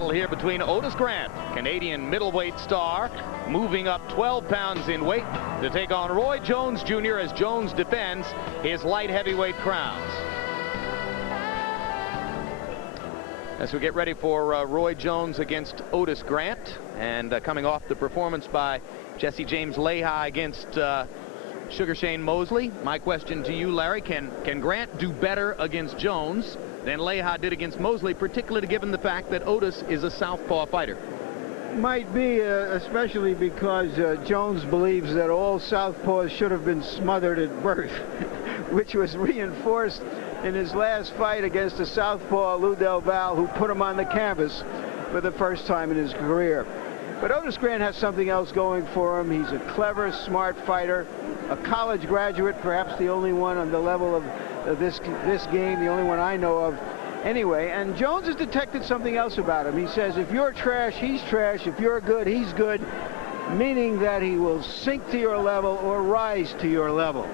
battle here between Otis Grant, Canadian middleweight star, moving up 12 pounds in weight, to take on Roy Jones Jr. as Jones defends his light heavyweight crowns. As we get ready for Roy Jones against Otis Grant, and coming off the performance by Jesse James Lehi against Sugar Shane Mosley, my question to you, Larry, can Grant do better against Jones than Lehi did against Mosley, particularly given the fact that Otis is a southpaw fighter? Might be, especially because Jones believes that all southpaws should have been smothered at birth, which was reinforced in his last fight against a southpaw, Lou Del Valle, who put him on the canvas for the first time in his career. But Otis Grant has something else going for him. He's a clever, smart fighter, a college graduate, perhaps the only one on the level of this game, the only one I know of. Anyway, and Jones has detected something else about him. He says, if you're trash, he's trash. If you're good, he's good, meaning that he will sink to your level or rise to your level.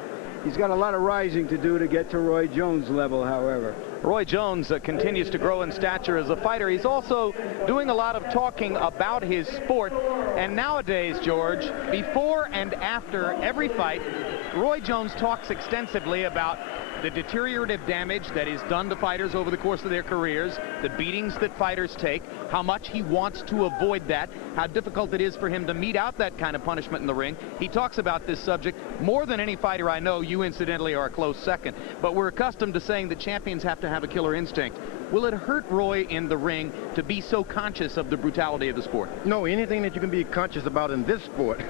He's got a lot of rising to do to get to Roy Jones' level, however. Roy Jones continues to grow in stature as a fighter. He's also doing a lot of talking about his sport. And nowadays, George, before and after every fight, Roy Jones talks extensively about the deteriorative damage that is done to fighters over the course of their careers, the beatings that fighters take, how much he wants to avoid that, how difficult it is for him to mete out that kind of punishment in the ring. He talks about this subject more than any fighter I know. You, incidentally, are a close second. But we're accustomed to saying that champions have to have a killer instinct. Will it hurt Roy in the ring to be so conscious of the brutality of the sport? No, anything that you can be conscious about in this sport,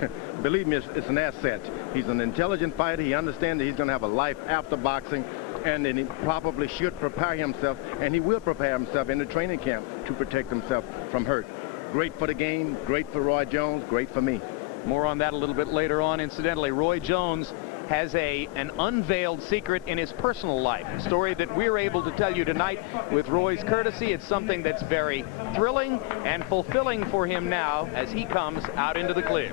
believe me, it's an asset. He's an intelligent fighter. He understands that he's going to have a life after boxing, and then he probably should prepare himself, and he will prepare himself in the training camp to protect himself from hurt. Great for the game, great for Roy Jones, great for me. More on that a little bit later on. Incidentally, Roy Jones has an unveiled secret in his personal life, a story that we're able to tell you tonight with Roy's courtesy. It's something that's very thrilling and fulfilling for him now as he comes out into the clear.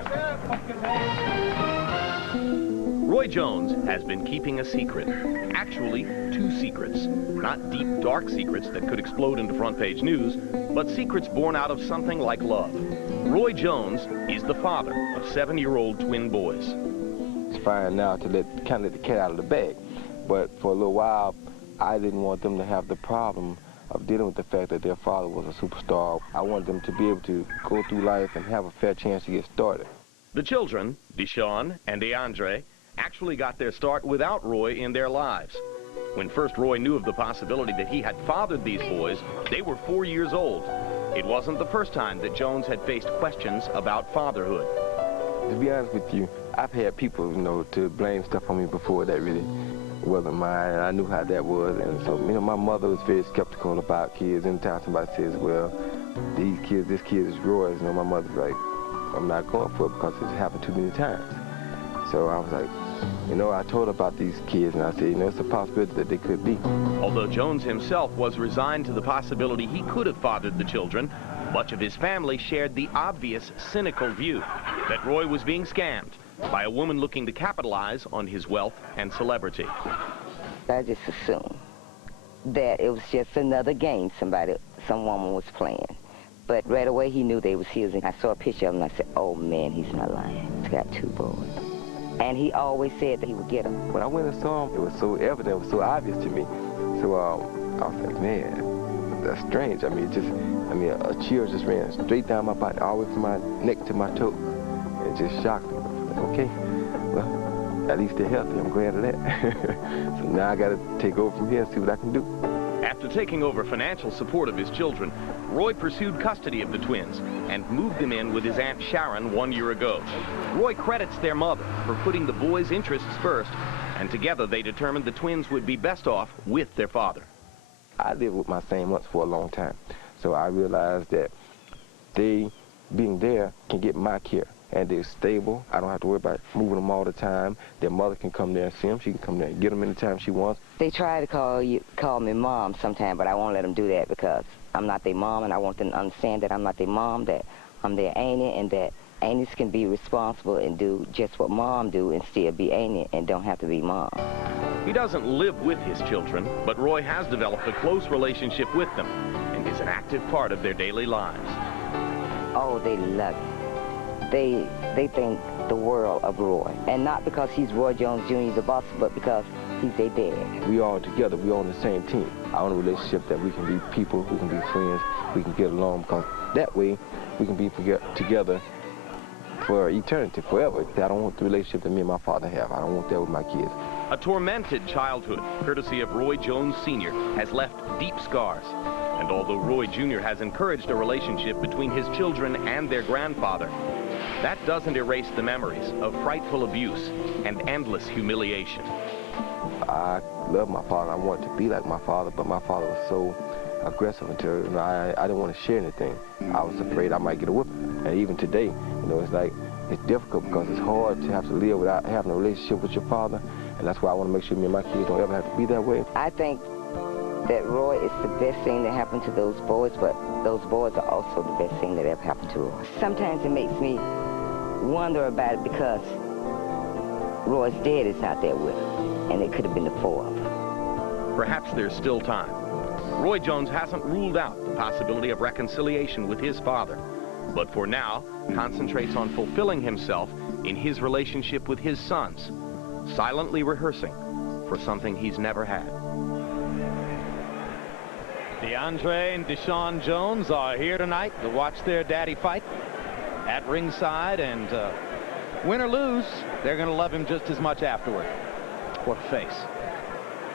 Roy Jones has been keeping a secret. Actually, two secrets. Not deep, dark secrets that could explode into front-page news, but secrets born out of something like love. Roy Jones is the father of 7-year-old twin boys. It's fine now to kind of let the cat out of the bag, but for a little while, I didn't want them to have the problem of dealing with the fact that their father was a superstar. I wanted them to be able to go through life and have a fair chance to get started. The children, Deshaun and DeAndre, actually got their start without Roy in their lives. When first Roy knew of the possibility that he had fathered these boys, they were 4 years old. It wasn't the first time that Jones had faced questions about fatherhood. To be honest with you, I've had people, to blame stuff on me before that really wasn't mine. I knew how that was, and so, my mother was very skeptical about kids. Anytime somebody says, well, this kid is Roy's, my mother's like, I'm not going for it because it's happened too many times. So I was like, I told her about these kids, and I said, it's a possibility that they could be. Although Jones himself was resigned to the possibility he could have fathered the children, much of his family shared the obvious, cynical view that Roy was being scammed by a woman looking to capitalize on his wealth and celebrity. I just assumed that it was just another game some woman was playing. But right away he knew they was his, and I saw a picture of him and I said, oh man, he's not lying. He's got 2 boys. And he always said that he would get them. When I went and saw him, it was so evident, it was so obvious to me. So I was like, man, that's strange. A chill just ran straight down my body, all the way from my neck to my toe. It just shocked me. Okay, well, at least they're healthy. I'm glad of that. So now I got to take over from here and see what I can do. After taking over financial support of his children, Roy pursued custody of the twins and moved them in with his Aunt Sharon 1 year ago. Roy credits their mother for putting the boys' interests first, and together they determined the twins would be best off with their father. I lived with my same aunts for a long time, so I realized that they, being there, can get my care. And they're stable. I don't have to worry about moving them all the time. Their mother can come there and see them. She can come there and get them anytime she wants. They try to call me mom sometime, but I won't let them do that because I'm not their mom, and I want them to understand that I'm not their mom, that I'm their auntie, and that aunties can be responsible and do just what mom do and still be auntie and don't have to be mom. He doesn't live with his children, but Roy has developed a close relationship with them, and is an active part of their daily lives. Oh, they love it. They think the world of Roy. And not because he's Roy Jones Jr., the boss, but because he's their dad. We all together, we on the same team. I want a relationship that we can be people, we can be friends, we can get along, because that way we can be together for eternity, forever. I don't want the relationship that me and my father have. I don't want that with my kids. A tormented childhood, courtesy of Roy Jones Sr., has left deep scars. And although Roy Jr. has encouraged a relationship between his children and their grandfather, that doesn't erase the memories of frightful abuse and endless humiliation. I love my father. I wanted to be like my father, but my father was so aggressive until I didn't want to share anything. I was afraid I might get a whipping. And even today, it's difficult because it's hard to have to live without having a relationship with your father. And that's why I want to make sure me and my kids don't ever have to be that way. I think that Roy is the best thing that happened to those boys, but those boys are also the best thing that ever happened to Roy. Sometimes it makes me wonder about it because Roy's dad is not there with him, and it could have been the four of them. Perhaps there's still time. Roy Jones hasn't ruled out the possibility of reconciliation with his father, but for now concentrates on fulfilling himself in his relationship with his sons, silently rehearsing for something he's never had. DeAndre and Deshaun Jones are here tonight to watch their daddy fight at ringside, and win or lose, they're going to love him just as much afterward. What a face.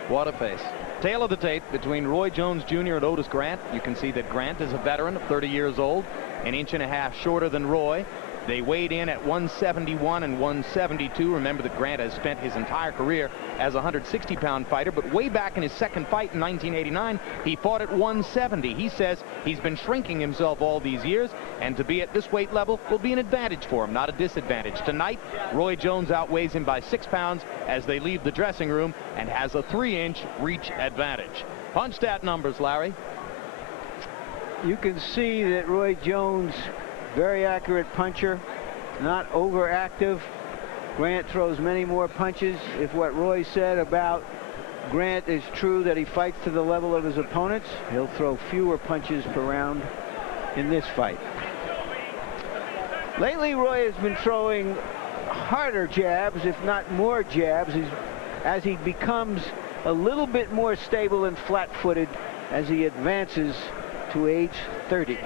What a face. Tail of the tape between Roy Jones Jr. and Otis Grant. You can see that Grant is a veteran of 30 years old, an inch and a half shorter than Roy. They weighed in at 171 and 172. Remember that Grant has spent his entire career as a 160-pound fighter, but way back in his second fight in 1989, he fought at 170. He says he's been shrinking himself all these years, and to be at this weight level will be an advantage for him, not a disadvantage. Tonight, Roy Jones outweighs him by 6 pounds as they leave the dressing room and has a 3-inch reach advantage. Punch stat numbers, Larry. You can see that Roy Jones, very accurate puncher, not overactive. Grant throws many more punches. If what Roy said about Grant is true, that he fights to the level of his opponents, he'll throw fewer punches per round in this fight. Lately, Roy has been throwing harder jabs, if not more jabs, as he becomes a little bit more stable and flat-footed as he advances to age 30.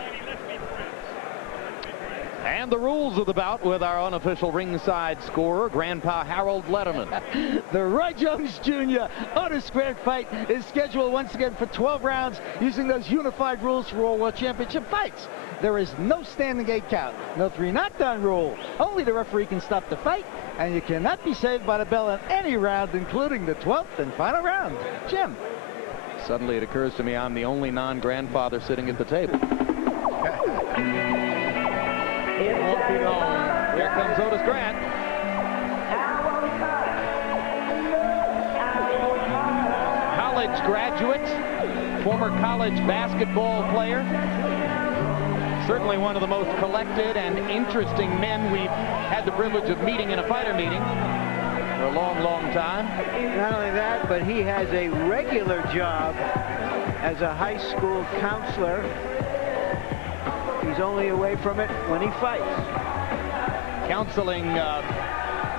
And the rules of the bout with our unofficial ringside scorer, Grandpa Harold Letterman. The Roy Jones Jr. Otis Grant fight is scheduled once again for 12 rounds using those unified rules for all World Championship fights. There is no standing 8 count, no 3 knockdown rule. Only the referee can stop the fight, and you cannot be saved by the bell in any round, including the 12th and final round. Jim. Suddenly it occurs to me I'm the only non-grandfather sitting at the table. It won't be long. Here comes Otis Grant. College graduate, former college basketball player. Certainly one of the most collected and interesting men we've had the privilege of meeting in a fighter meeting for a long, long time. Not only that, but he has a regular job as a high school counselor. He's only away from it when he fights. Counseling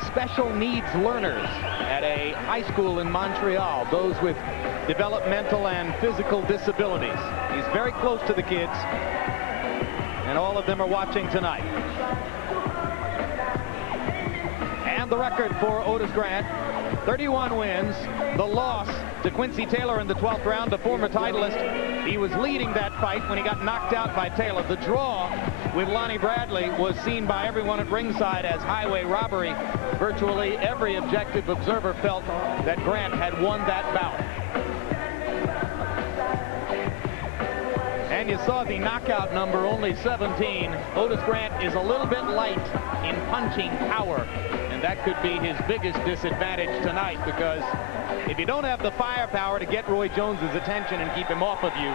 special needs learners at a high school in Montreal, those with developmental and physical disabilities. He's very close to the kids, and all of them are watching tonight. And the record for Otis Grant, 31 wins. The loss to Quincy Taylor in the 12th round, the former titleist. He was leading that fight when he got knocked out by Taylor. The draw with Lonnie Bradley was seen by everyone at ringside as highway robbery. Virtually every objective observer felt that Grant had won that bout. And you saw the knockout number, only 17. Otis Grant is a little bit light in punching power, and that could be his biggest disadvantage tonight, because if you don't have the firepower to get Roy Jones's attention and keep him off of you,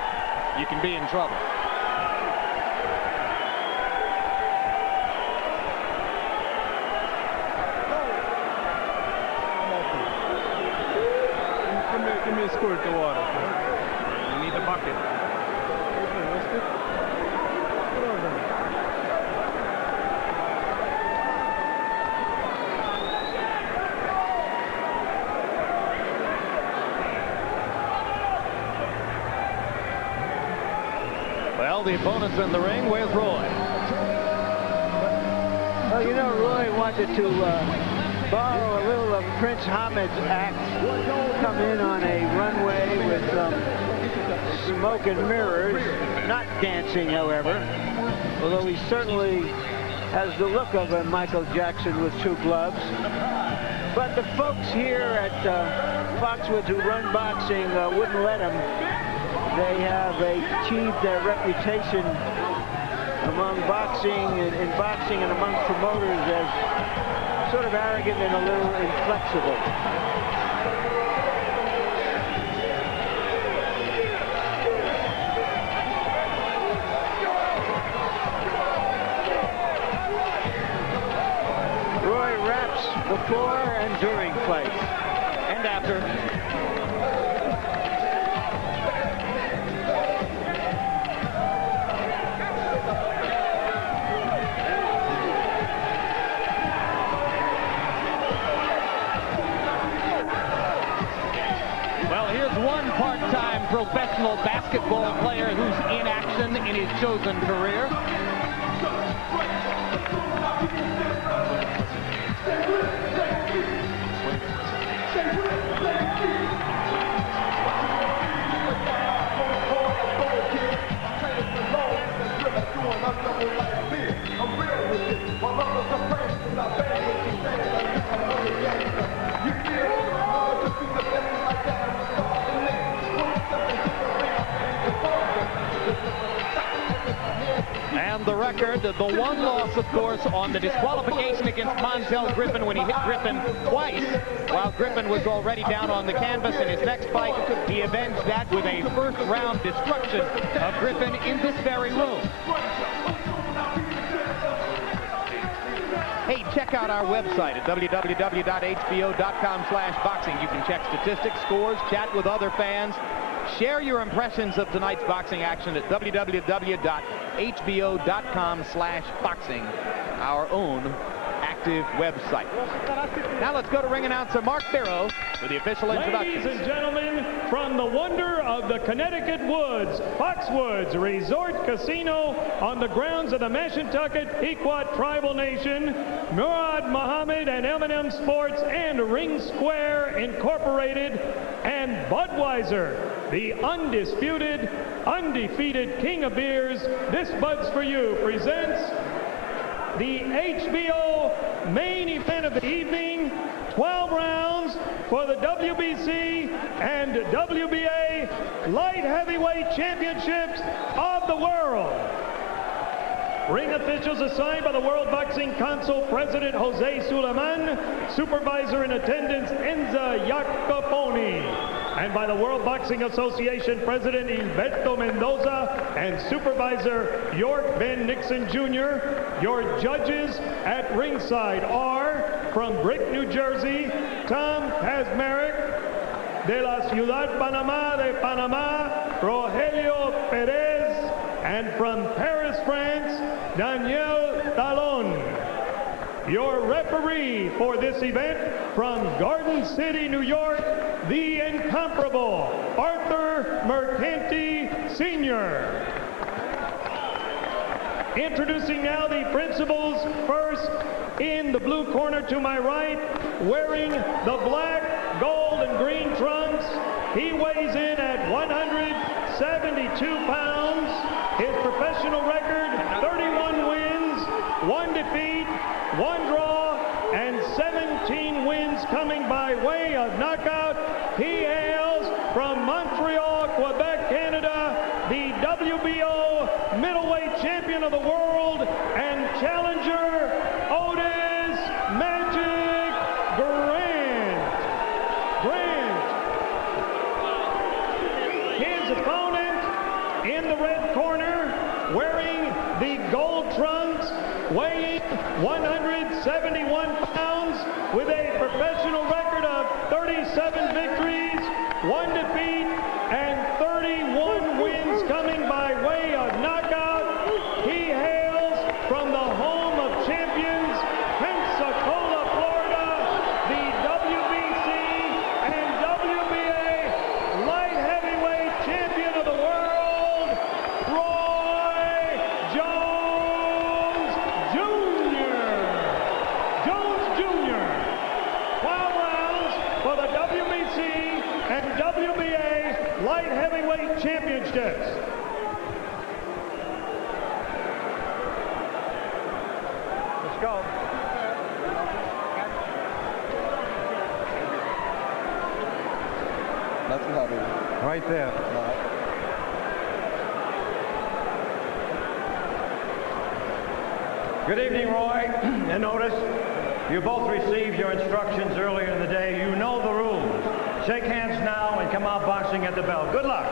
you can be in trouble. Give me a squirt of water. You need the bucket. Well, the opponents in the ring. Where's Roy? Well, you know, Roy wanted to borrow a little of Prince Hamid's act, come in on a runway with smoke and mirrors, not dancing, however, although he certainly has the look of a Michael Jackson with two gloves. But the folks here at Foxwoods who run boxing wouldn't let him. They have achieved their reputation among boxing, in boxing and among promoters as sort of arrogant and a little inflexible. Roy raps before and during fights. And after. One part-time professional basketball player who's in action in his chosen career. And the record, the one loss, of course, on the disqualification against Montel Griffin when he hit Griffin twice while Griffin was already down on the canvas. In his next fight, he avenged that with a first-round destruction of Griffin in this very room. Hey, check out our website at www.hbo.com/boxing. You can check statistics, scores, chat with other fans. Share your impressions of tonight's boxing action at www.hbo.com/boxing, our own active website. Now let's go to ring announcer Mark Barrow for the official introductions. Ladies and gentlemen, from the wonder of the Connecticut Woods, Foxwoods Resort Casino on the grounds of the Mashantucket Pequot Tribal Nation, Murad Muhammad and M&M Sports and Ring Square Incorporated and Budweiser, the undisputed, undefeated king of beers, this Bud's for You presents the HBO main event of the evening, 12 rounds for the WBC and WBA light heavyweight championships of the world. Ring officials assigned by the World Boxing Council President Jose Suleiman, supervisor in attendance Enza Jacoponi, and by the World Boxing Association President Gilberto Mendoza and supervisor York Ben Nixon Jr. Your judges at ringside are, from Brick, New Jersey, Tom Kazmarek, de la Ciudad Panamá de Panamá, Rogelio Perez, and from Paris, France, Daniel Talon. Your referee for this event, from Garden City, New York, the incomparable Arthur Mercanti Sr. Introducing now the principals. First, in the blue corner to my right, wearing the black, gold, and green trunks, he weighs in at 172 pounds. His professional record, 31 wins, 1 defeat, 1 draw, and 17 wins coming by way of knockout. He hails from Montreal, Quebec, Canada, the WBO middleweight champion of the world and challenger, Otis Magic Grant. His opponent in the red corner, wearing the gold trunks, weighing 171 pounds, with a professional record of 37 victories, 1 defeat, and 31 wins coming by way of from the home of champions, Pensacola, Florida, the WBC and WBA light heavyweight champion of the world, Roy Jones Jr. Jones Jr. 12 rounds for the WBC and WBA light heavyweight championships. Let's go. Nothing happening. Right there. Good evening, Roy and Otis. You both received your instructions earlier in the day. You know the rules. Shake hands now and come out boxing at the bell. Good luck.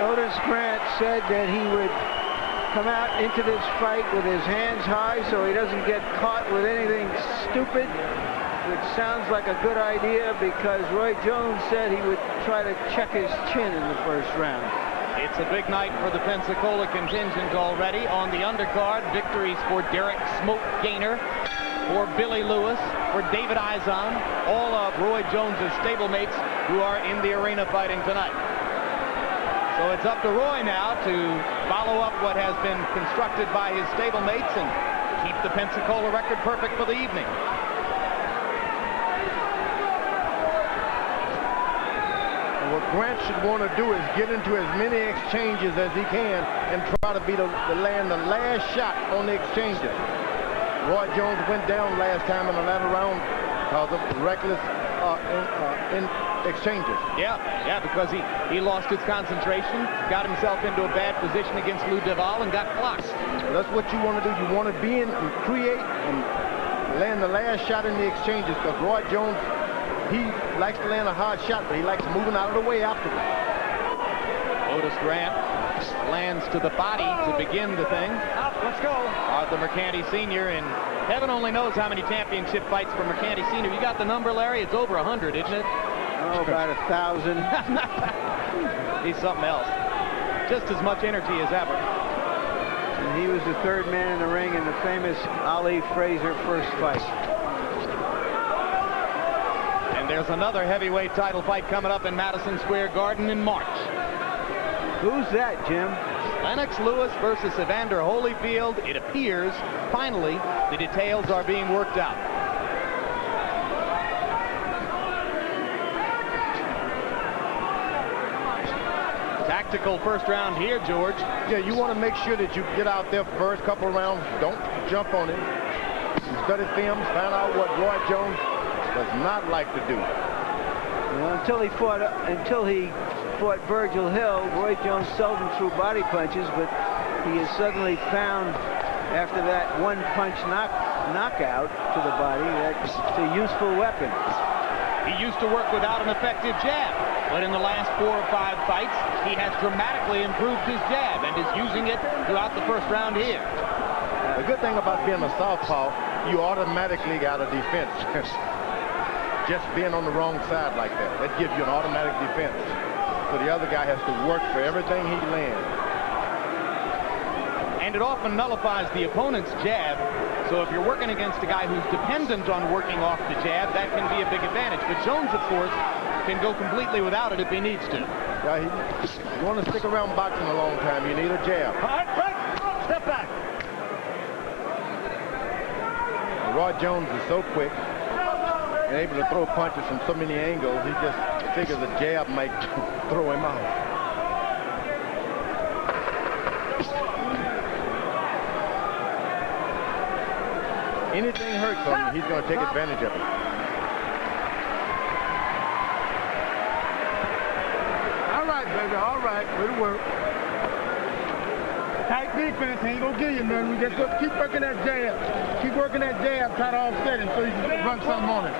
Otis Grant said that he would come out into this fight with his hands high so he doesn't get caught with anything stupid, which sounds like a good idea because Roy Jones said he would try to check his chin in the first round. It's a big night for the Pensacola contingent already. On the undercard, victories for Derek Smoke Gaynor, for Billy Lewis, for David Izon, all of Roy Jones's stablemates who are in the arena fighting tonight. So it's up to Roy now to follow up what has been constructed by his stablemates and keep the Pensacola record perfect for the evening. What Grant should want to do is get into as many exchanges as he can and try to be the land the last shot on the exchanges. Roy Jones went down last time in the latter round because of reckless in exchanges. Yeah, because he lost his concentration, got himself into a bad position against Lou Duval and got clocked. That's what you want to do. You want to be in and create and land the last shot in the exchanges because Roy Jones, he likes to land a hard shot, but he likes moving out of the way afterwards. Otis Grant lands to the body to begin the thing. Up, let's go. Arthur Mercanti Sr. and heaven only knows how many championship fights for Mercanti Sr. You got the number, Larry? It's over 100, isn't it? Oh, about 1,000. He's something else. Just as much energy as ever. And he was the third man in the ring in the famous Ali Frazier first fight. And there's another heavyweight title fight coming up in Madison Square Garden in March. Who's that, Jim? Lennox Lewis versus Evander Holyfield. It appears, finally, the details are being worked out. Tactical first round here, George. Yeah, you want to make sure that you get out there first couple rounds. Don't jump on him. Study films, find out what Roy Jones does not like to do. Well, until he fought Virgil Hill, Roy Jones seldom threw body punches, but he has suddenly found, after that one-punch knockout to the body, that's a useful weapon. He used to work without an effective jab, but in the last 4 or 5 fights, he has dramatically improved his jab and is using it throughout the first round here. The good thing about being a southpaw, you automatically got a defense. Just being on the wrong side like that gives you an automatic defense. So the other guy has to work for everything he lands. And it often nullifies the opponent's jab. So if you're working against a guy who's dependent on working off the jab, that can be a big advantage. But Jones, of course, can go completely without it if he needs to. Yeah, you want to stick around boxing a long time, you need a jab. All right, break. Step back. Roy Jones is so quick and able to throw punches from so many angles, he just figures a jab might throw him out. Anything hurts him, he's going to take advantage of it. All right, baby, all right. Good work. Tight defense, ain't gonna give you nothing. We just gonna keep working that jab. Keep working that jab, try to offset him so you can run something on it.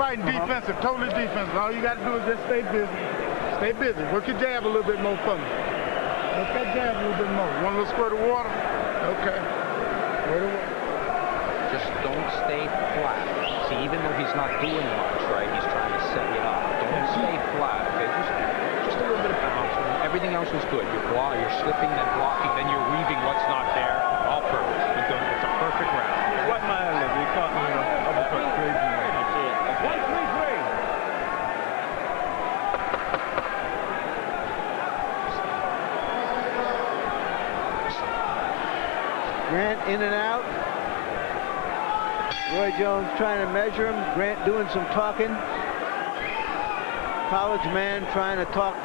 Fighting defensive, totally defensive. All you gotta do is just stay busy. Stay busy. Work your jab a little bit more for me. Work that jab a little bit more. Want a little squirt of water? Okay. Squirt of water. Just don't stay flat. See, even though he's not doing much, right, he's trying to set it up. Don't stay flat, okay? Just a little bit of bounce. Everything else was good. You're slipping, then blocking, then you're weaving what's not there. Grant in and out. Roy Jones trying to measure him. Grant doing some talking. College man trying to talk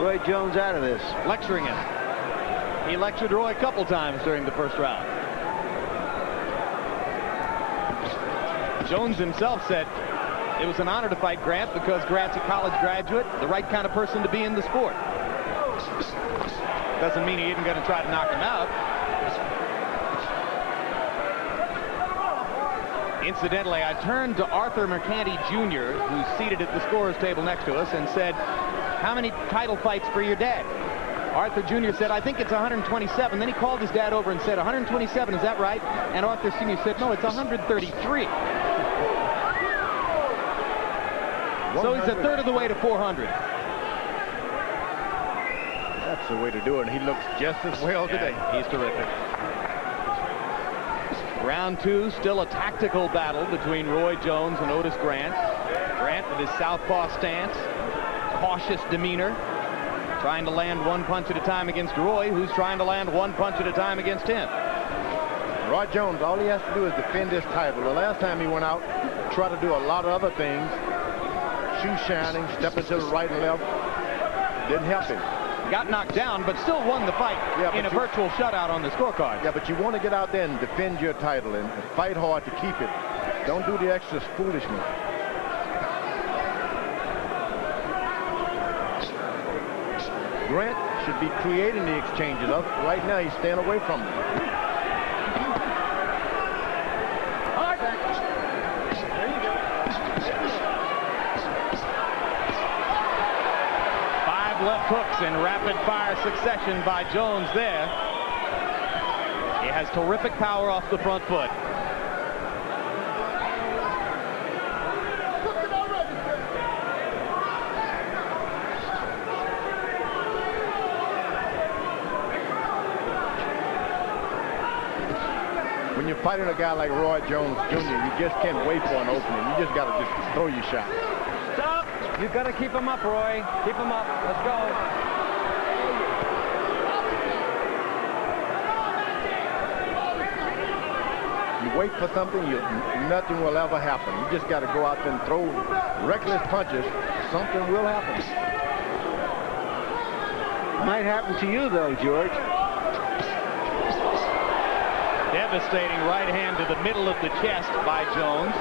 Roy Jones out of this. Lecturing him. He lectured Roy a couple times during the first round. Jones himself said it was an honor to fight Grant because Grant's a college graduate, the right kind of person to be in the sport. Doesn't mean he isn't going to try to knock him out. Incidentally, I turned to Arthur Mercanti Jr., who's seated at the scorer's table next to us, and said, "How many title fights for your dad?" Arthur Jr. said, "I think it's 127. Then he called his dad over and said, 127, is that right? And Arthur Sr. said, "No, it's 133. So he's a third of the way to 400. That's the way to do it. He looks just as well today. He's terrific. Round two, still a tactical battle between Roy Jones and Otis Grant. Grant with his southpaw stance, cautious demeanor, trying to land one punch at a time against Roy, who's trying to land one punch at a time against him. Roy Jones, all he has to do is defend his title. The last time he went out, tried to do a lot of other things. Shoe shining, stepping to the right and left. Didn't help him. Got knocked down, but still won the fight in a virtual shutout on the scorecard. Yeah, but you want to get out there and defend your title and fight hard to keep it. Don't do the extra foolishness. Grant should be creating the exchanges. Right now, he's staying away from them. Left hooks in rapid-fire succession by Jones there. He has terrific power off the front foot. When you're fighting a guy like Roy Jones Jr., you just can't wait for an opening. You just got to just throw your shot. Stop! You've got to keep him up, Roy. Keep him up. Let's go. You wait for something, nothing will ever happen. You just got to go out there and throw reckless punches. Something will happen. Might happen to you, though, George. Devastating right hand to the middle of the chest by Jones.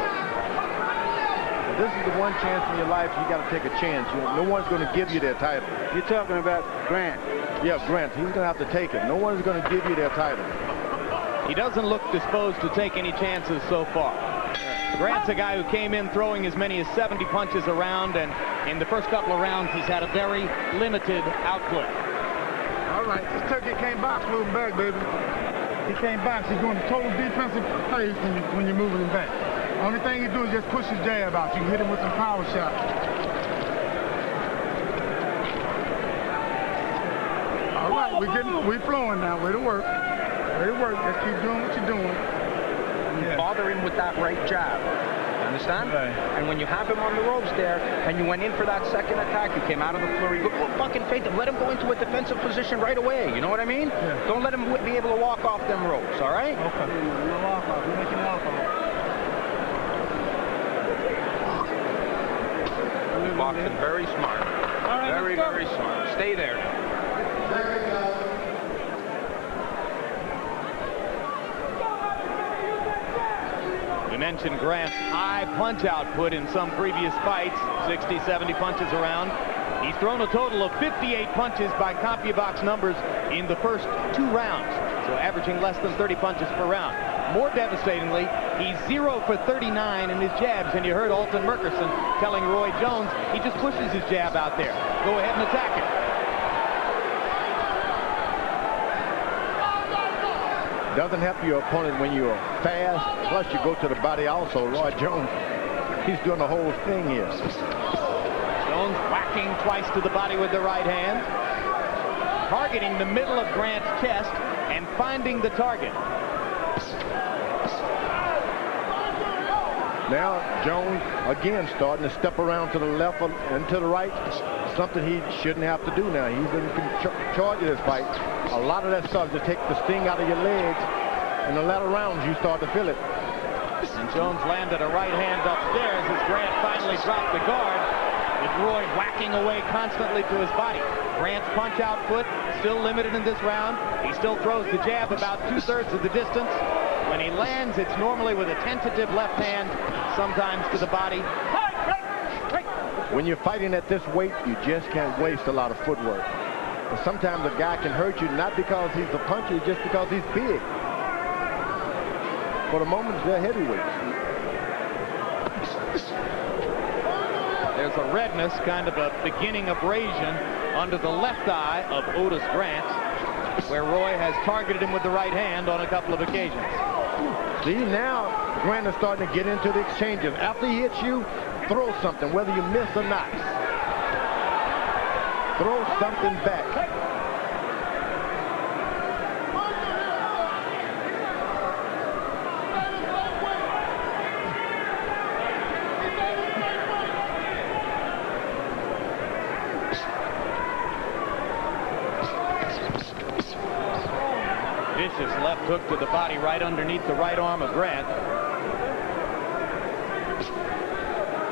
This is the one chance in your life you got to take a chance. No one's going to give you their title. You're talking about Grant. Yeah, Grant. He's going to have to take it. No one's going to give you their title. He doesn't look disposed to take any chances so far. Grant's a guy who came in throwing as many as 70 punches around, and in the first couple of rounds, he's had a very limited output. All right, this turkey can't box moving back, baby. He can't box. He's doing a total defensive plays when you're moving him back. Only thing he do is just push his jab out. You can hit him with some power shots. All right, we flowing now. Way to work. Way to work. Just keep doing what you're doing. Yeah. Bother him with that right jab. Understand? Right. And when you have him on the ropes there, and you went in for that second attack, you came out of the flurry, go fucking face him. Let him go into a defensive position right away. You know what I mean? Yeah. Don't let him be able to walk off them ropes, all right? Okay. No walk off. We're making walk off. Boxing very smart. All right, very, very smart. Stay there. We mentioned Grant's high punch output in some previous fights, 60, 70 punches around. He's thrown a total of 58 punches by CompuBox numbers in the first 2 rounds, so averaging less than 30 punches per round. More devastatingly, he's 0 for 39 in his jabs, and you heard Alton Murkerson telling Roy Jones he just pushes his jab out there. Go ahead and attack it. Doesn't help your opponent when you're fast, plus you go to the body also. Roy Jones, he's doing the whole thing here. Jones whacking twice to the body with the right hand, targeting the middle of Grant's chest and finding the target. Now Jones again starting to step around to the left and to the right, something he shouldn't have to do now. He's in charge of this fight. A lot of that stuff to take the sting out of your legs In the latter rounds, you start to feel it. And Jones landed a right hand upstairs as Grant finally dropped the guard, with Roy whacking away constantly to his body. Grant's punch-out foot still limited in this round. He still throws the jab about 2/3 of the distance. When he lands, it's normally with a tentative left hand, sometimes to the body. When you're fighting at this weight, you just can't waste a lot of footwork. But sometimes a guy can hurt you not because he's a puncher, just because he's big. For the moment, they're heavyweights. There's a redness, kind of a beginning abrasion under the left eye of Otis Grant, where Roy has targeted him with the right hand on a couple of occasions. See, now Grant is starting to get into the exchanges. After he hits you, throw something, whether you miss or not. Throw something back. Vicious left hook to the body right underneath the right arm of Grant.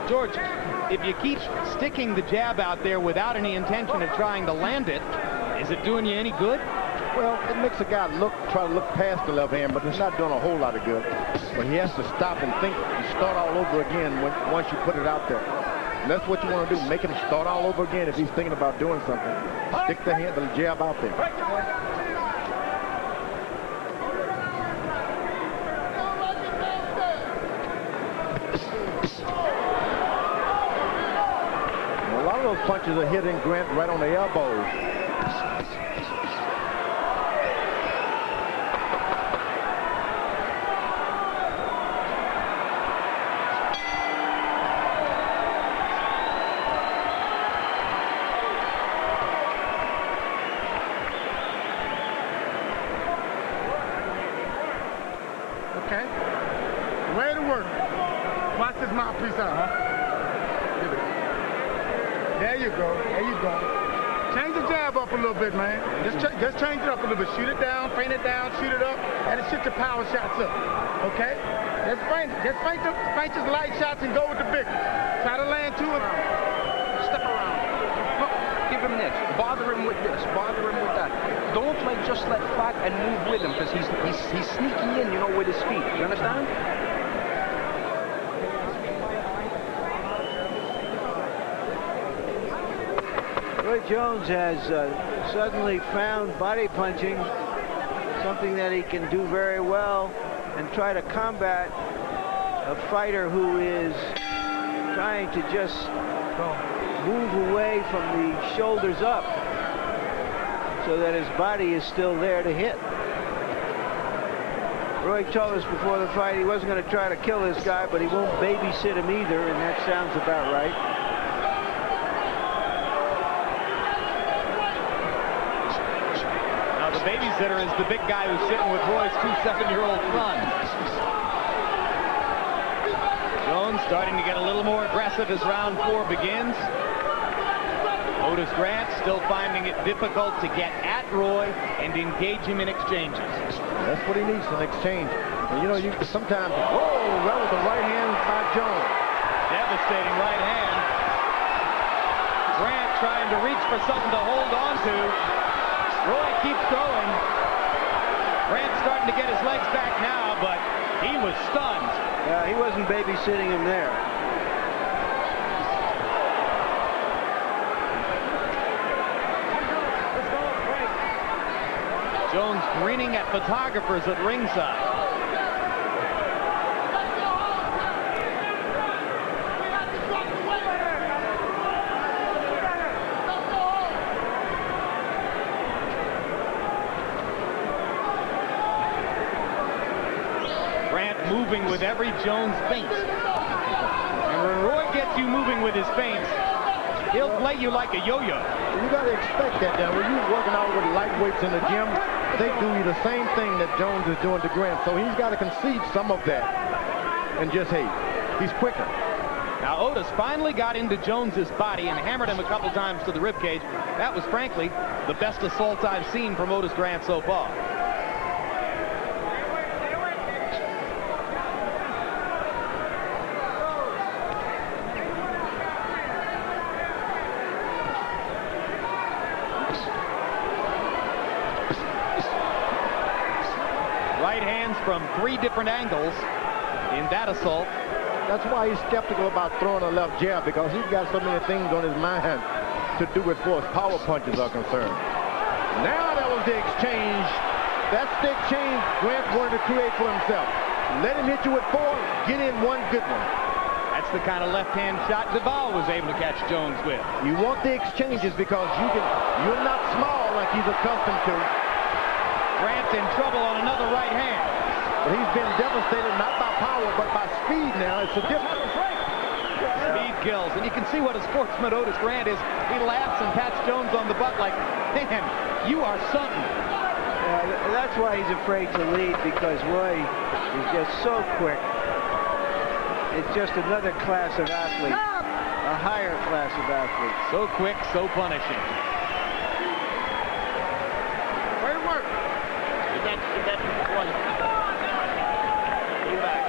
George, if you keep sticking the jab out there without any intention of trying to land it, is it doing you any good? Well, it makes a guy try to look past the left hand, but it's not doing a whole lot of good. But he has to stop and think and start all over again once you put it out there. And that's what you want to do, make him start all over again if he's thinking about doing something. Stick the jab out there. A lot of those punches are hitting Grant right on the elbows. Okay. Way to work. Watch this mouthpiece out, huh? There you go. There you go. Change the jab up a little bit, man. Just change it up a little bit. Shoot it down, feint it down, shoot it up, and shift your power shots up. Okay? Just feint your light shots and go with the big. Try to land two of them. Step around. Look, give him this. Bother him with this. Bother him with that. Don't just let fat and move with him, because he's sneaking in, you know, with his feet. You understand? Roy Jones has suddenly found body punching, something that he can do very well, and try to combat a fighter who is trying to just move away from the shoulders up so that his body is still there to hit. Roy told us before the fight he wasn't going to try to kill this guy, but he won't babysit him either, and that sounds about right. Now the babysitter is the big guy who's sitting with Roy's 2 7-year-old sons. Jones starting to get a little more aggressive as round 4 begins. Otis Grant still finding it difficult to get at Roy and engage him in exchanges. That's what he needs, an exchange. And you know, you sometimes, whoa, that was a right hand by Jones. Devastating right hand. Grant trying to reach for something to hold on to. Roy keeps throwing. Grant's starting to get his legs back now, but he was stunned. Yeah, he wasn't babysitting him there. Jones grinning at photographers at ringside. Grant moving with every Jones feint. And when Roy gets you moving with his feints, he'll play you like a yo-yo. You got to expect that now. When you're working out with lightweights in the gym, they do the same thing that Jones is doing to Grant. So he's got to concede some of that. And just, hey, he's quicker. Now Otis finally got into Jones's body and hammered him a couple times to the ribcage. That was, frankly, the best assault I've seen from Otis Grant so far. Right hands from 3 different angles in that assault. That's why he's skeptical about throwing a left jab, because he's got so many things on his mind to do with force power punches are concerned. Now that was the exchange. That's the exchange Grant wanted to create for himself. Let him hit you with 4, get in one good one. That's the kind of left-hand shot Duval was able to catch Jones with. You want the exchanges because you're not small like he's accustomed to. Grant's in trouble on another right hand. But he's been devastated not by power but by speed now. It's a difference. Speed kills, and you can see what a sportsman Otis Grant is. He laughs and pats Jones on the butt like, man, you are something. That's why he's afraid to lead, because Roy is just so quick. It's just another class of athlete, a higher class of athlete. So quick, so punishing. Way to work. Get that one. Get back.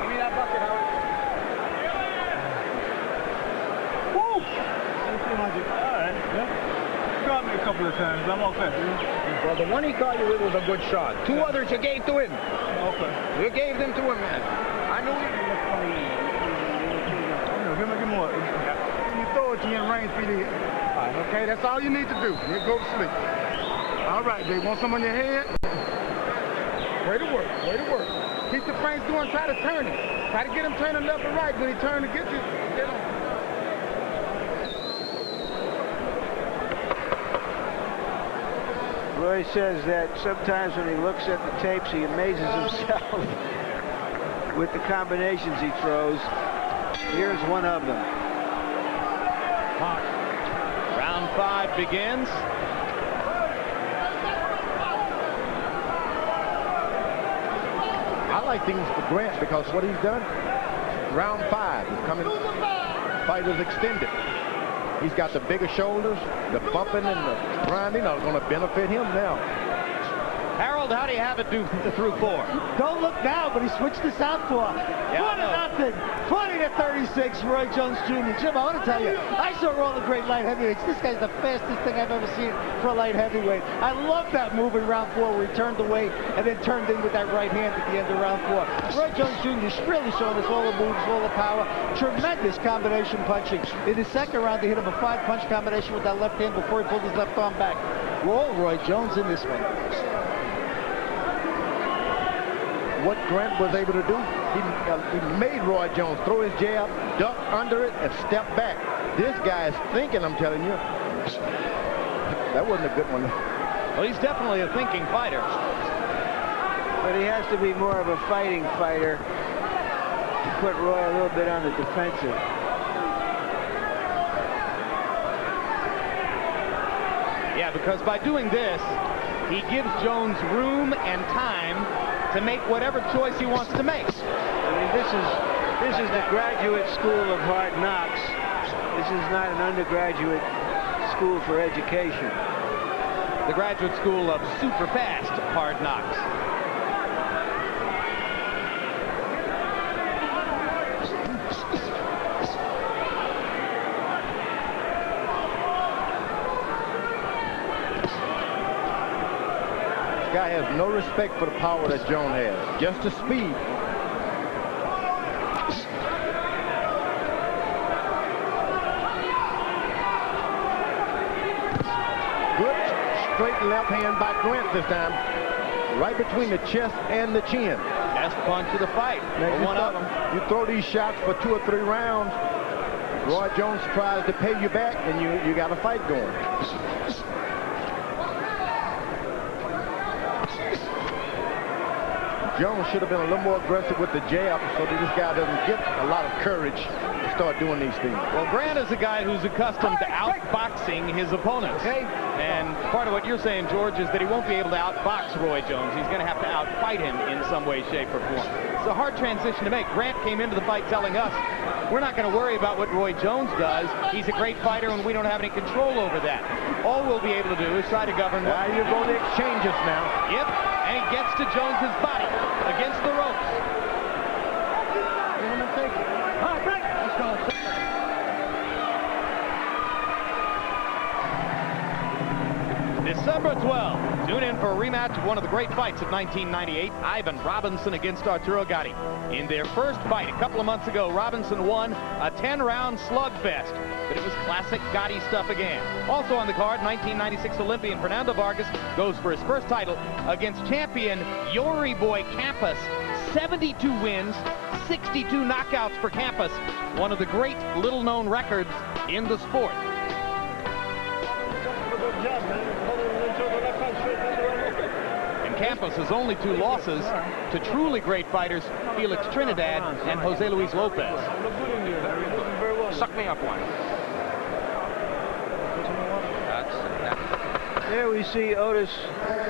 Give me that bucket, Howard. Woo! All right. Yeah. Caught me a couple of times. I'm okay. Well, the one he caught you with was a good shot. 2 others you gave to him. Okay. You gave them to him, man. I knew he... Give me more. When you throw it, you're in range for you. All right, okay, that's all you need to do. You go to sleep. All right, they want some on your head. Way to work, way to work. Keep the frames going, try to turn it. Try to get him turning left and right. When he turns to get you, get him. Roy says that sometimes when he looks at the tapes, he amazes himself with the combinations he throws. Here's one of them. Round 5 begins. I like things for Grant because what he's done, round 5 is coming, fight is extended. He's got the bigger shoulders, the bumping and the grinding are going to benefit him now. Harold, how do you have it do through 4? Don't look now, but he switched to southpaw. 1-0. 20-36, Roy Jones Jr. Jim, I want to tell you, I saw all the great light heavyweights. This guy's the fastest thing I've ever seen for a light heavyweight. I love that move in round 4 where he turned away and then turned in with that right hand at the end of round 4. Roy Jones Jr. is really showing us all the moves, all the power. Tremendous combination punching. In the second round, they hit him a 5-punch combination with that left hand before he pulled his left arm back. Roll Roy Jones in this one. What Grant was able to do, he made Roy Jones throw his jab, duck under it, and step back. This guy is thinking, I'm telling you. That wasn't a good one. Well, he's definitely a thinking fighter. But he has to be more of a fighting fighter to put Roy a little bit on the defensive. Yeah, because by doing this, he gives Jones room and time to make whatever choice he wants to make. I mean, this is the graduate school of hard knocks. This is not an undergraduate school for education. The graduate school of super fast hard knocks. Guy has no respect for the power that Jones has, just the speed. Good straight left hand by Grant this time, right between the chest and the chin. Best punch of the fight. Now, you throw these shots for 2 or 3 rounds, Roy Jones tries to pay you back, and you got a fight going. Jones should have been a little more aggressive with the jab so that this guy doesn't get a lot of courage to start doing these things. Well, Grant is a guy who's accustomed to outboxing his opponents. And part of what you're saying, George, is that he won't be able to outbox Roy Jones. He's going to have to outfight him in some way, shape, or form. It's a hard transition to make. Grant came into the fight telling us, we're not going to worry about what Roy Jones does. He's a great fighter, and we don't have any control over that. All we'll be able to do is try to govern what... Now you go to exchanges now. Yep, and he gets to Jones's body against the ropes. Give him a take. All right, break. Let's go. This Number 12. Tune in for a rematch of one of the great fights of 1998, Ivan Robinson against Arturo Gatti. In their first fight a couple of months ago, Robinson won a 10-round slugfest, but it was classic Gatti stuff again. Also on the card, 1996 Olympian Fernando Vargas goes for his first title against champion Yori Boy Campos. 72 wins, 62 knockouts for Campos, one of the great little-known records in the sport. And Campos' only 2 losses to truly great fighters, Felix Trinidad and Jose Luis Lopez. Suck me up one. There we see Otis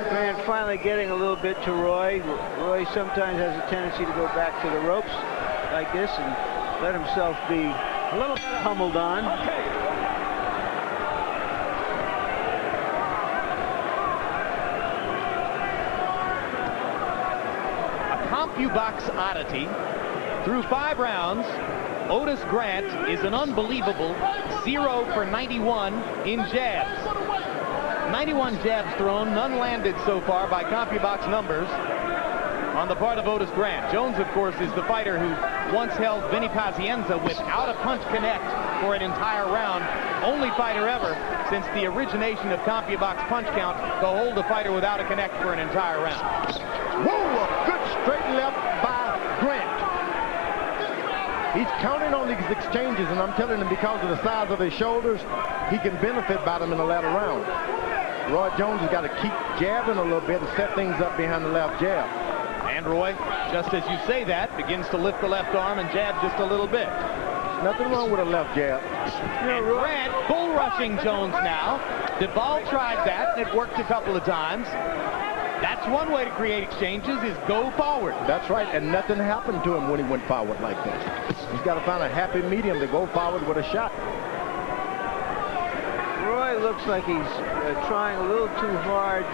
Grant finally getting a little bit to Roy. Roy sometimes has a tendency to go back to the ropes like this and let himself be a little pummeled on. A CompuBox oddity. Through 5 rounds, Otis Grant is an unbelievable 0 for 91 in jabs. 91 jabs thrown, none landed so far by CompuBox numbers on the part of Otis Grant. Jones, of course, is the fighter who once held Vinny Pazienza without a punch connect for an entire round. Only fighter ever since the origination of CompuBox punch count to hold a fighter without a connect for an entire round. Whoa, a good straight left by Grant. He's counting on these exchanges, and I'm telling him because of the size of his shoulders, he can benefit by them in the latter round. Roy Jones has got to keep jabbing a little bit and set things up behind the left jab. And Roy, just as you say that, begins to lift the left arm and jab just a little bit. There's nothing wrong with a left jab. And Grant bull rushing Jones now. Duvall tried that, and it worked a couple of times. That's one way to create exchanges, is go forward. That's right, and nothing happened to him when he went forward like that. He's got to find a happy medium to go forward with a shot. Roy looks like he's trying a little too hard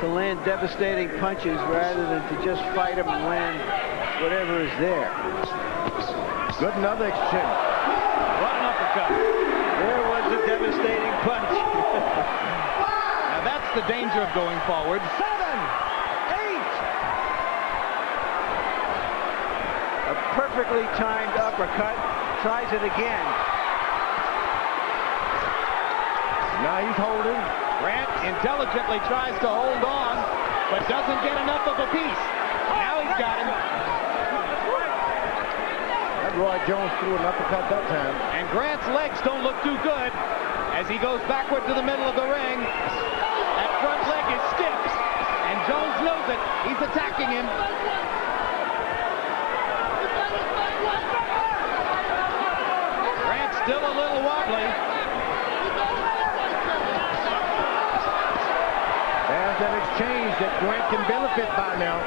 to land devastating punches rather than to just fight him and land whatever is there. Good, another exchange. What an uppercut. There was a devastating punch. Now that's the danger of going forward. 7, 8. A perfectly timed uppercut. Tries it again. Now he's holding. Grant intelligently tries to hold on, but doesn't get enough of a piece. Now he's got him. That Roy Jones threw an uppercut that time. And Grant's legs don't look too good as he goes backward to the middle of the ring. That front leg is stiff, and Jones knows it. He's attacking him. Grant's still a little wobbly. There's an exchange that Grant can benefit by now.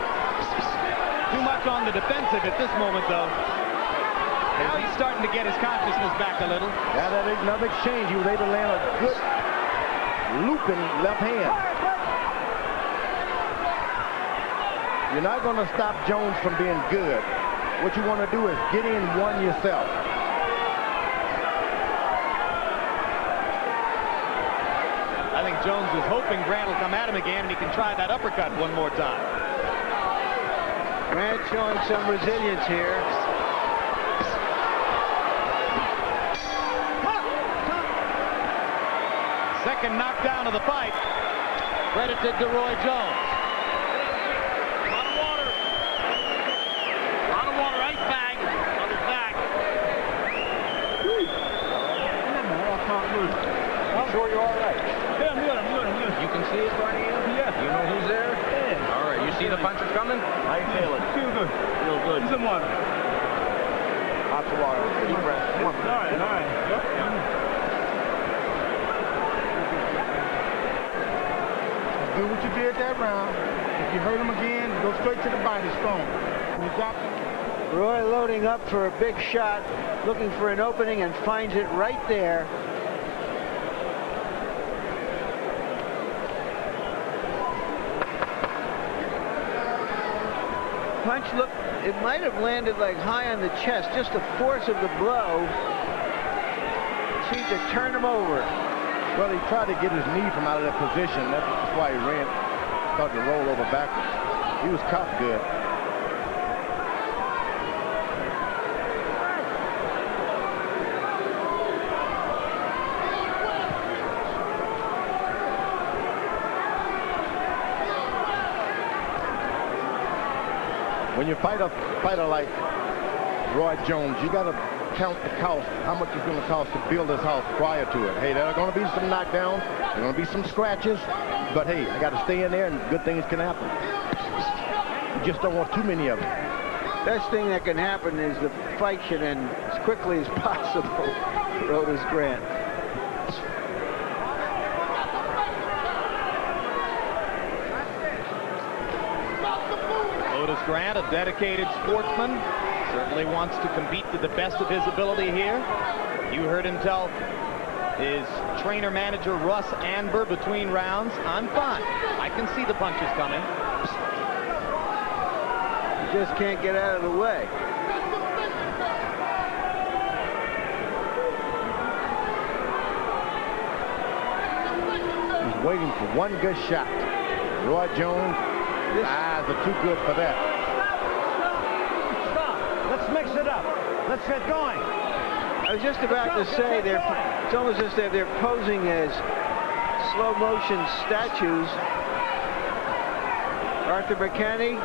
Too much on the defensive at this moment, though. Now he's starting to get his consciousness back a little. Yeah, that another exchange. He was able to land a good looping left hand. You're not going to stop Jones from being good. What you want to do is get in one yourself. I think Jones is hoping Grant will come at him again and he can try that uppercut one more time. Grant showing some resilience here. Second knockdown of the fight, credited to Roy Jones. A lot of water. A lot of water. Ice bag on his back. I'm sure you're all right. Yeah, I'm good. You can see it right here? Yeah. You know who's there? Yeah. All right, you see the punches coming? How you feeling? Feel good. Feel good. Some water. Lots of water. Deep breath. All right. Yep. Do what you did that round. If you hurt him again, go straight to the body strong. You got Roy loading up for a big shot, looking for an opening and finds it right there. Punch looked, it might have landed like high on the chest, just the force of the blow seemed to turn him over. Well, he tried to get his knee from out of that position. That's why he started to roll over backwards. He was caught good. When you fight a fighter like Roy Jones, you got to count the cost, how much it's going to cost to build this house prior to it. Hey, there are going to be some knockdowns, there are going to be some scratches, but hey, I got to stay in there and good things can happen. You just don't want too many of them. Best thing that can happen is the fight should end as quickly as possible for Otis Grant. Otis Grant, a dedicated sportsman, certainly wants to compete to the best of his ability here. You heard him tell his trainer-manager Russ Anber between rounds, I'm fine. I can see the punches coming. You just can't get out of the way. He's waiting for one good shot. Roy Jones, his eyes are too good for that. Stop. Let's mix it up. Let's get going. I was just about to say, it's almost as if they're posing as slow-motion statues. Arthur McCanny,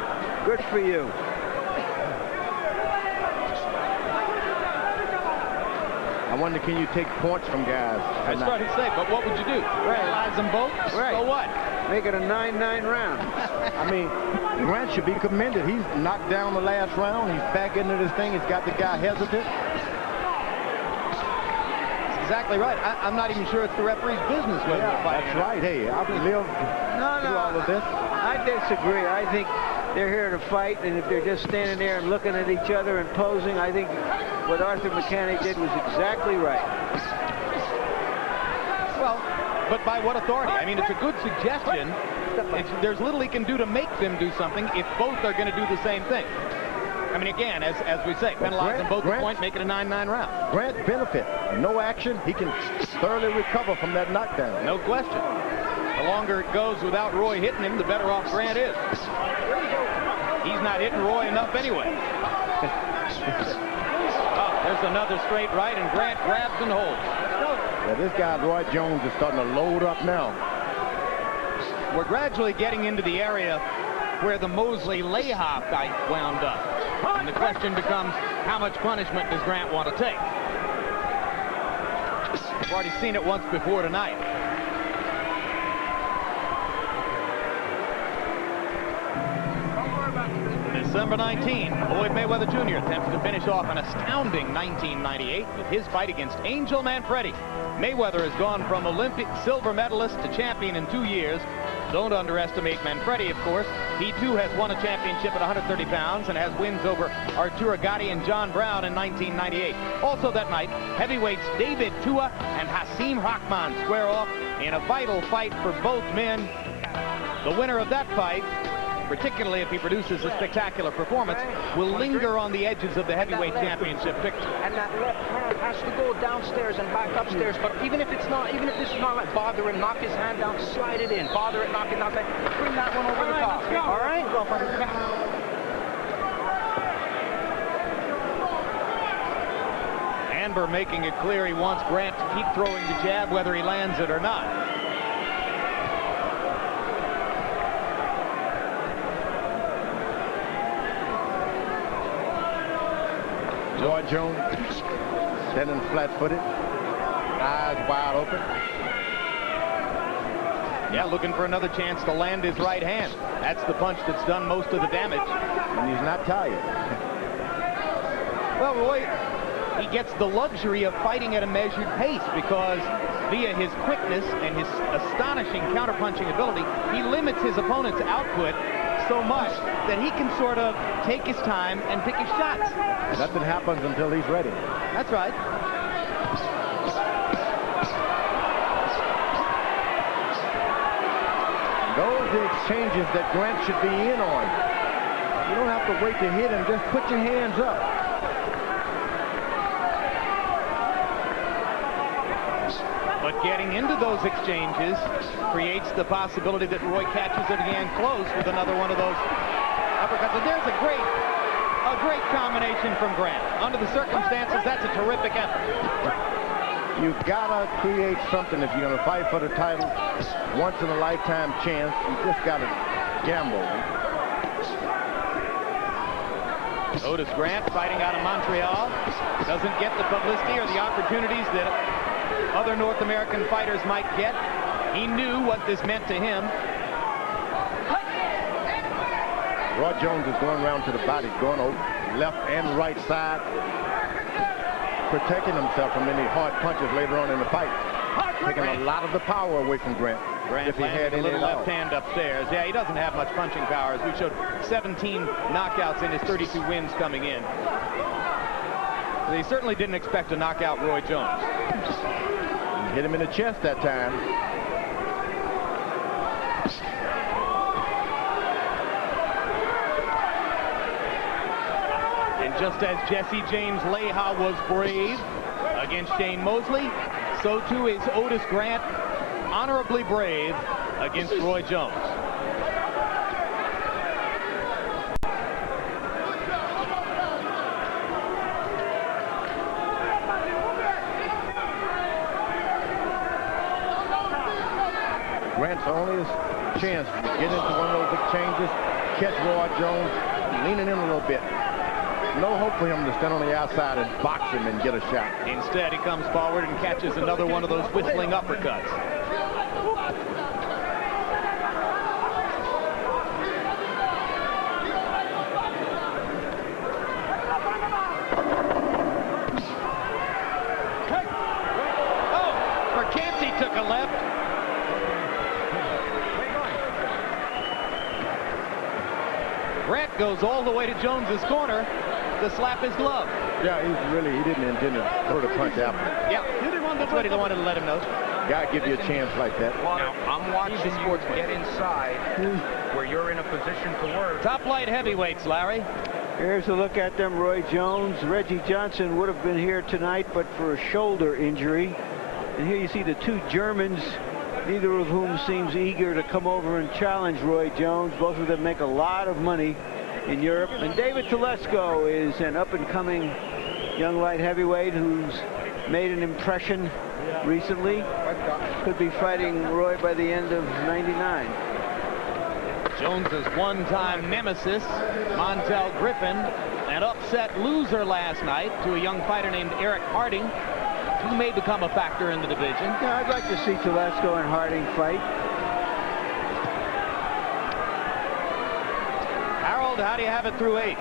good for you. I wonder, can you take points from guys? I started to say, but what would you do? Paralyze them both? Right. So what? Make it a 9-9 round. I mean, Grant should be commended. He's knocked down the last round. He's back into this thing. He's got the guy hesitant. That's exactly right. I'm not even sure it's the referee's business whether they're fighting. That's right. Hey, I've lived through all of this. I disagree. I think they're here to fight, and if they're just standing there and looking at each other and posing, I think what Arthur McCanny did was exactly right. Well, but by what authority? I mean, it's a good suggestion. There's little he can do to make them do something if both are going to do the same thing. I mean, again, as we say, penalize them both the point, make it a 9-9 round. Grant's benefit. No action. He can thoroughly recover from that knockdown. No question. The longer it goes without Roy hitting him, the better off Grant is. He's not hitting Roy enough anyway. Oh, there's another straight right, and Grant grabs and holds. Yeah, this guy, Roy Jones, is starting to load up now. We're gradually getting into the area where the Mosley-Layhoff fight wound up. And the question becomes, how much punishment does Grant want to take? We've already seen it once before tonight. December 19, Floyd Mayweather Jr. attempts to finish off an astounding 1998 with his fight against Angel Manfredi. Mayweather has gone from Olympic silver medalist to champion in 2 years. Don't underestimate Manfredi, of course. He, too, has won a championship at 130 pounds and has wins over Arturo Gatti and John Brown in 1998. Also that night, heavyweights David Tua and Hasim Rahman square off in a vital fight for both men. The winner of that fight, particularly if he produces a spectacular performance, will linger on the edges of the heavyweight championship picture. And that left hand has to go downstairs and back upstairs. But even if this is not like bother him, knock his hand down, slide it in, bother it, knock it down, bring that one over the top. All right? Anber making it clear he wants Grant to keep throwing the jab whether he lands it or not. Roy Jones standing flat-footed, eyes wide open. Yeah, looking for another chance to land his right hand. That's the punch that's done most of the damage. And he's not tired. Well, Roy, he gets the luxury of fighting at a measured pace because via his quickness and his astonishing counterpunching ability, he limits his opponent's output so much that he can sort of take his time and pick his shots. Nothing happens until he's ready. That's right. Those are the exchanges that Grant should be in on. You don't have to wait to hit him. Just put your hands up. But getting into those exchanges creates the possibility that Roy catches it again close with another one of those uppercuts. And there's a great combination from Grant. Under the circumstances, that's a terrific effort. You've got to create something if you're going to fight for the title. Once in a lifetime chance. You just got to gamble. Otis Grant fighting out of Montreal doesn't get the publicity or the opportunities that other North American fighters might get. He knew what this meant to him. Roy Jones is going around to the body, going over left and right side, protecting himself from any hard punches later on in the fight. Taking a lot of the power away from Grant. Grant landing a little left hand upstairs. Yeah, he doesn't have much punching power, as we showed 17 knockouts in his 32 wins coming in. They certainly didn't expect to knock out Roy Jones. He hit him in the chest that time. And just as Jesse James Leha was brave against Shane Mosley, so too is Otis Grant honorably brave against Roy Jones. Grant's only chance to get into one of those exchanges, catch Roy Jones leaning in a little bit. No hope for him to stand on the outside and box him and get a shot. Instead, he comes forward and catches another one of those whistling uppercuts. Oh, Mercanti took a left. Grant goes all the way to Jones's corner to slap his glove. Yeah, he didn't intend to throw the punch out. Yeah, that's what he wanted to let him know. God give you a chance like that. Now, I'm watching you get inside where you're in a position to work. Top light heavyweights, Larry. Here's a look at them. Roy Jones. Reggie Johnson would have been here tonight, but for a shoulder injury. And here you see the two Germans, neither of whom seems eager to come over and challenge Roy Jones. Both of them make a lot of money in Europe. And David Telesco is an up-and-coming young light heavyweight who's made an impression recently. Could be fighting Roy by the end of '99. Jones's one-time nemesis, Montel Griffin, an upset loser last night to a young fighter named Eric Harding, who may become a factor in the division. Yeah, I'd like to see Telesco and Harding fight. Harold, how do you have it through 8?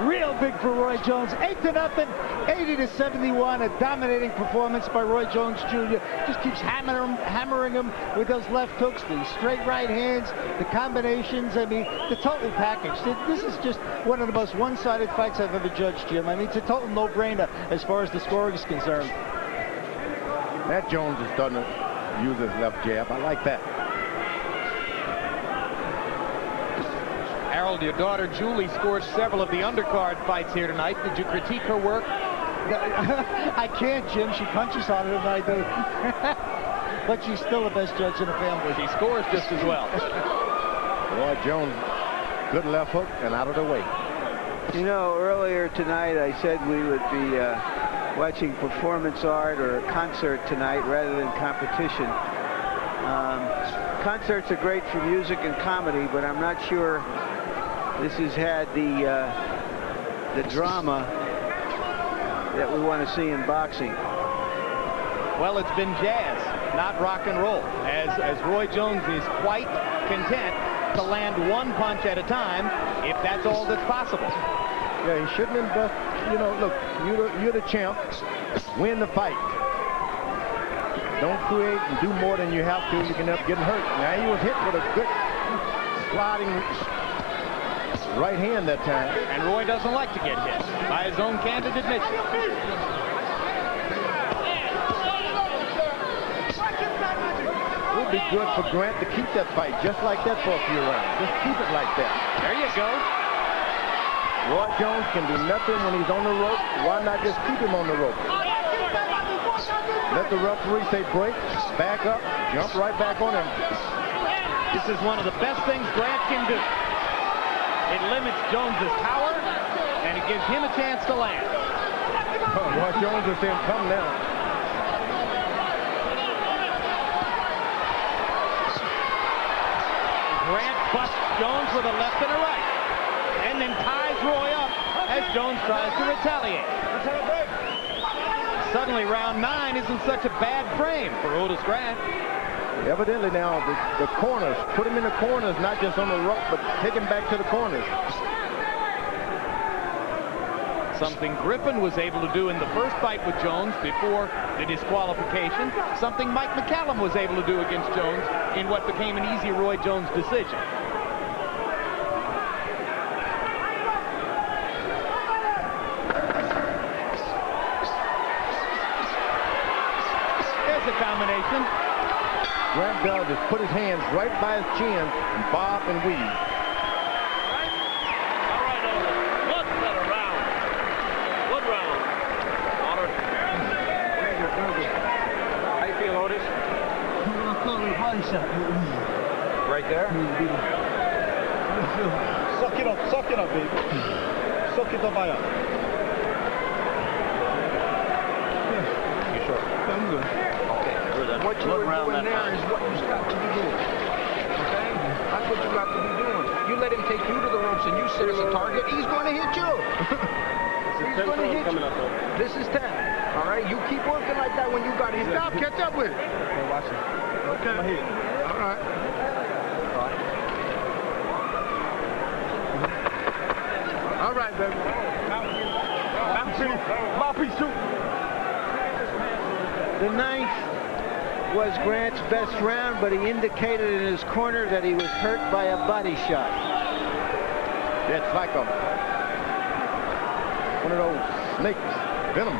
Real big for Roy Jones. 8-0, 80-71. A dominating performance by Roy Jones Jr. Just keeps hammering him with those left hooks, the straight right hands, the combinations. I mean, the total package. This is just one of the most one-sided fights I've ever judged, Jim. I mean, it's a total no-brainer as far as the scoring is concerned. Matt Jones is starting to use his left jab. I like that. Harold, your daughter Julie scored several of the undercard fights here tonight. Did you critique her work? I can't, Jim. She punches harder than I do. But she's still the best judge in the family. She scores just as well. Roy Jones, good left hook and out of the way. You know, earlier tonight I said we would be watching performance art or a concert tonight rather than competition. Concerts are great for music and comedy, but I'm not sure this has had the drama that we want to see in boxing. Well, it's been jazz, not rock and roll, as Roy Jones is quite content to land one punch at a time, if that's all that's possible. Yeah, he shouldn't invest. You know, look, you're the champ. Win the fight. Don't create and do more than you have to. You can end up getting hurt. Now, he was hit with a good sliding right hand that time. And Roy doesn't like to get hit, by his own candid admission. It would be good for Grant to keep that fight just like that for a few rounds. Just keep it like that. There you go. Roy Jones can do nothing when he's on the rope. Why not just keep him on the rope? Let the referee say break, back up, jump right back on him. This is one of the best things Grant can do. It limits Jones's power, and it gives him a chance to land. Well, Jones is saying, come now. Grant busts Jones with a left and a right, and then ties Roy up as Jones tries to retaliate. Suddenly, round 9 isn't such a bad frame for Otis Grant. Evidently now, the corners, put him in the corners, not just on the rope, but take him back to the corners. Something Griffin was able to do in the first fight with Jones before the disqualification. Something Mike McCallum was able to do against Jones in what became an easy Roy Jones decision. There's a combination. Grant Bell just put his hands right by his chin and bob and weave. Right there? Suck it up, baby. Suck it up, Aya. You sure? I'm good. Okay. What you were doing there is what you got to be doing. Okay? That's what you got to be doing. You let him take you to the ropes and you sit as a target, he's going to hit you. He's going to hit you. This is 10. All right? You keep working like that when you got him. Stop, catch up with it. Okay, watch it. Okay. All right. All right, baby. The 9th was Grant's best round, but he indicated in his corner that he was hurt by a body shot. It's like one of those snakes, venom.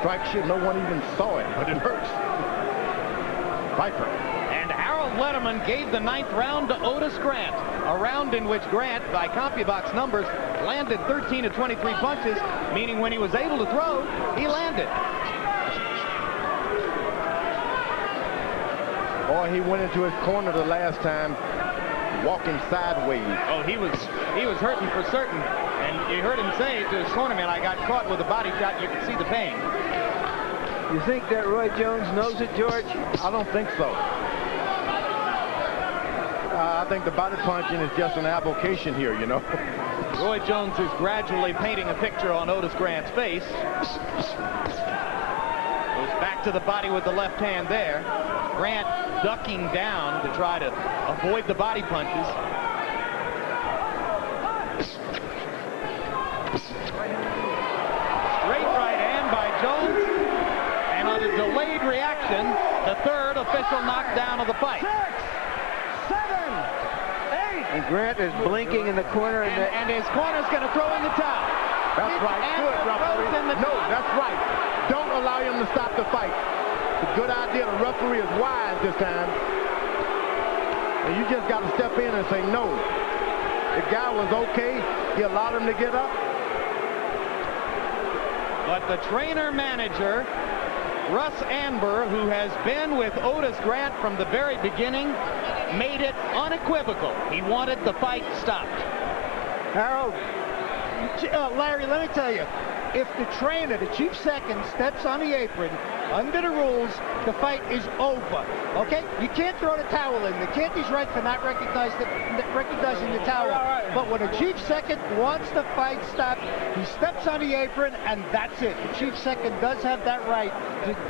Strikes you, no one even saw it, but it hurts. Viper. And Harold Letterman gave the 9th round to Otis Grant, a round in which Grant, by CompuBox numbers, landed 13 of 23 punches, meaning when he was able to throw, he landed. Boy, he went into his corner the last time, walking sideways. Oh, he was hurting for certain, and you heard him say to his cornerman, I got caught with a body shot. You could see the pain. You think that Roy Jones knows it, George? I don't think so. I think the body punching is just an avocation here, you know. Roy Jones is gradually painting a picture on Otis Grant's face. Goes back to the body with the left hand there. Grant ducking down to try to avoid the body punches. Straight right hand by Jones. And on a delayed reaction, the 3rd official knockdown of the fight. 6, 7, 8. And Grant is blinking in the corner. And his corner's going to throw in the towel. That's right. Good, referee. No, that's right. Don't allow him to stop the fight. It's a good idea. The referee is wise this time. And you just got to step in and say no. The guy was okay. He allowed him to get up. But the trainer-manager, Russ Anber, who has been with Otis Grant from the very beginning, made it unequivocal. He wanted the fight stopped. Harold, Larry, let me tell you, if the trainer, the chief second, steps on the apron, under the rules, the fight is over. Okay? You can't throw the towel in. The Canty's right for not recognizing the towel. But when a chief second wants the fight stopped, he steps on the apron, and that's it. The chief second does have that right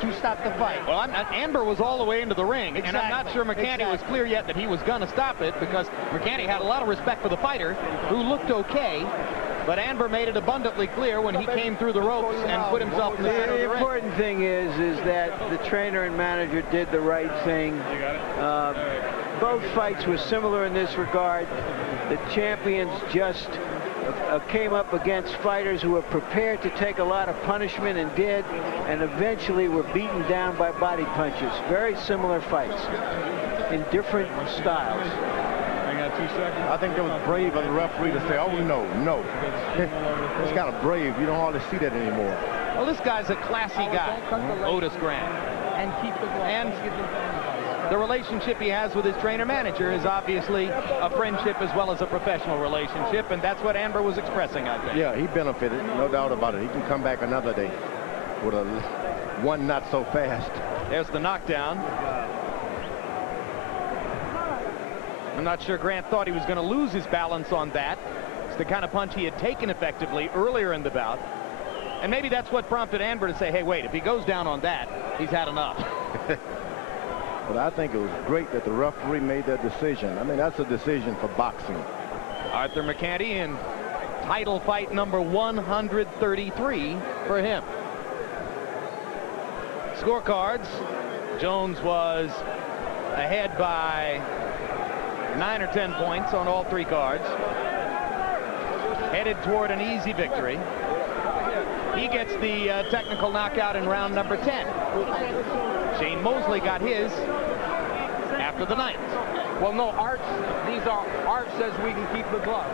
to stop the fight. Well, Anber was all the way into the ring, and I'm not sure McCanty was clear yet that he was going to stop it, because McCanty had a lot of respect for the fighter, who looked okay. But Anber made it abundantly clear when he came through the ropes and put himself in the center of the ring. The important thing is that the trainer and manager did the right thing. Both fights were similar in this regard. The champions just came up against fighters who were prepared to take a lot of punishment and did, and eventually were beaten down by body punches. Very similar fights in different styles. I think it was brave of the referee to say, oh, no. It's kind of brave. You don't hardly see that anymore. Well, this guy's a classy guy, Otis Grant. And keep the ball. And the relationship he has with his trainer-manager is obviously a friendship as well as a professional relationship, and that's what Amber was expressing, I think. Yeah, he benefited, no doubt about it. He can come back another day with a one not so fast. There's the knockdown. I'm not sure Grant thought he was going to lose his balance on that. It's the kind of punch he had taken effectively earlier in the bout. And maybe that's what prompted Amber to say, hey, wait, if he goes down on that, he's had enough. But I think it was great that the referee made that decision. I mean, that's a decision for boxing. Arthur Mercanti in title fight number 133 for him. Scorecards, Jones was ahead by 9 or 10 points on all 3 cards. Headed toward an easy victory. He gets the technical knockout in round number 10. Shane Mosley got his after the 9th. Well, no, Art says we can keep the glove.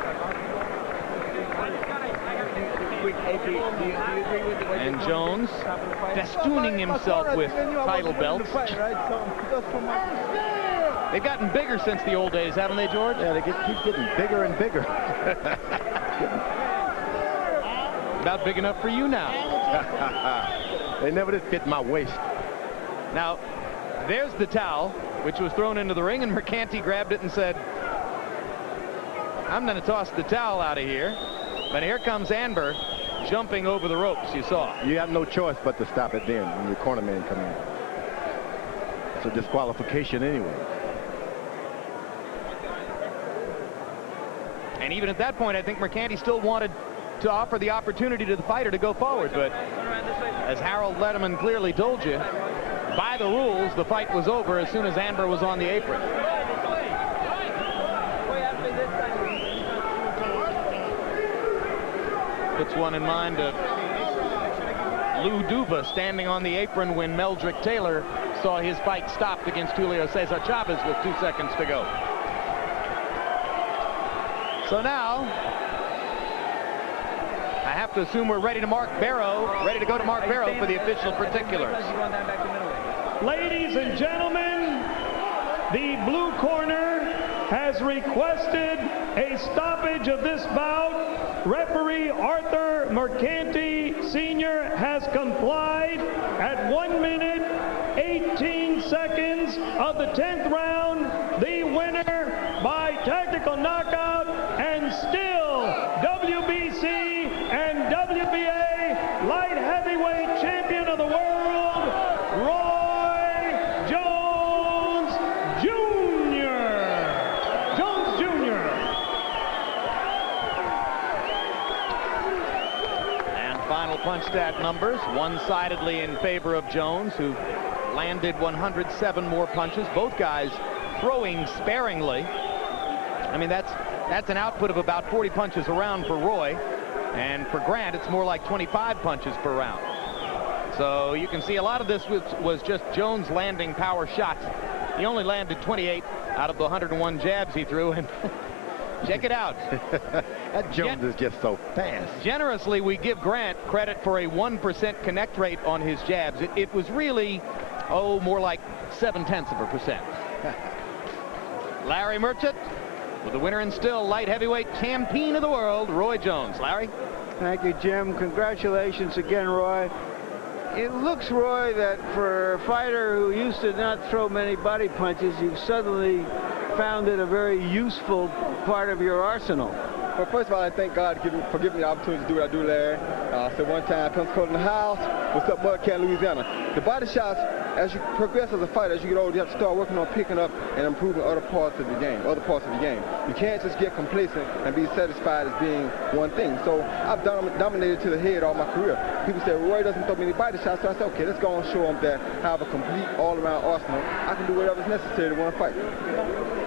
And Jones festooning himself with title belts. They've gotten bigger since the old days, haven't they, George? Yeah, they keep getting bigger and bigger. About big enough for you now. They never did fit my waist. Now, there's the towel, which was thrown into the ring, and Mercanti grabbed it and said, I'm going to toss the towel out of here. But here comes Amber jumping over the ropes, you saw. You have no choice but to stop it then when your cornerman come in. It's a disqualification anyway. And even at that point, I think Mercanti still wanted to offer the opportunity to the fighter to go forward. But as Harold Letterman clearly told you, by the rules, the fight was over as soon as Amber was on the apron. Puts one in mind of Lou Duva standing on the apron when Meldrick Taylor saw his fight stopped against Julio Cesar Chavez with 2 seconds to go. So now, I have to assume we're ready to ready to go to Mark Barrow for the official particulars. Ladies and gentlemen, the blue corner has requested a stoppage of this bout. Referee Arthur Mercanti Sr. has complied at 1 minute, 18 seconds of the 10th round. The winner by technical knockout and still WBC and WBA light heavyweight champion of the world, Roy Jones Jr. Jones Jr. And final punch stat numbers, one-sidedly in favor of Jones, who landed 107 more punches. Both guys throwing sparingly. I mean, that's an output of about 40 punches a round for Roy, and for Grant it's more like 25 punches per round. So you can see a lot of this was just Jones landing power shots. He only landed 28 out of the 101 jabs he threw, and check it out. That Jones is just so fast. Generously, we give Grant credit for a 1% connect rate on his jabs. It was really, more like 0.7%. Larry Merchant with the winner and still light heavyweight champion of the world, Roy Jones. Larry? Thank you, Jim. Congratulations again, Roy. It looks, Roy, that for a fighter who used to not throw many body punches, you've suddenly found it a very useful part of your arsenal. Well, first of all, I thank God for giving me the opportunity to do what I do, Larry. So one time, Pensacola in the house, what's up, Bud Can, Louisiana. The body shots, as you progress as a fighter, as you get older, you have to start working on picking up and improving other parts of the game. You can't just get complacent and be satisfied as being one thing. So I've dominated to the head all my career. People say, Roy doesn't throw many body shots. So I said, okay, let's go and show them that I have a complete all-around arsenal. I can do whatever's necessary to win a fight.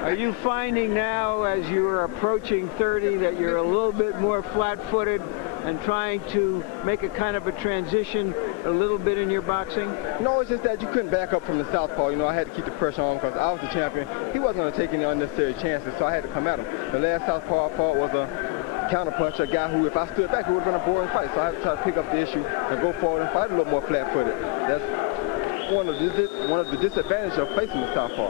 Are you finding now, as you are approaching 30, that you're a little bit more flat-footed and trying to make a kind of a transition a little bit in your boxing? No, it's just that you couldn't back up from the southpaw. You know, I had to keep the pressure on because I was the champion. He wasn't going to take any unnecessary chances, so I had to come at him. The last southpaw I fought was a counterpunch, a guy who, if I stood back, it would have been a boring fight. So I have to try to pick up the issue and go forward and fight a little more flat-footed. That's one of the disadvantages of facing the southpaw.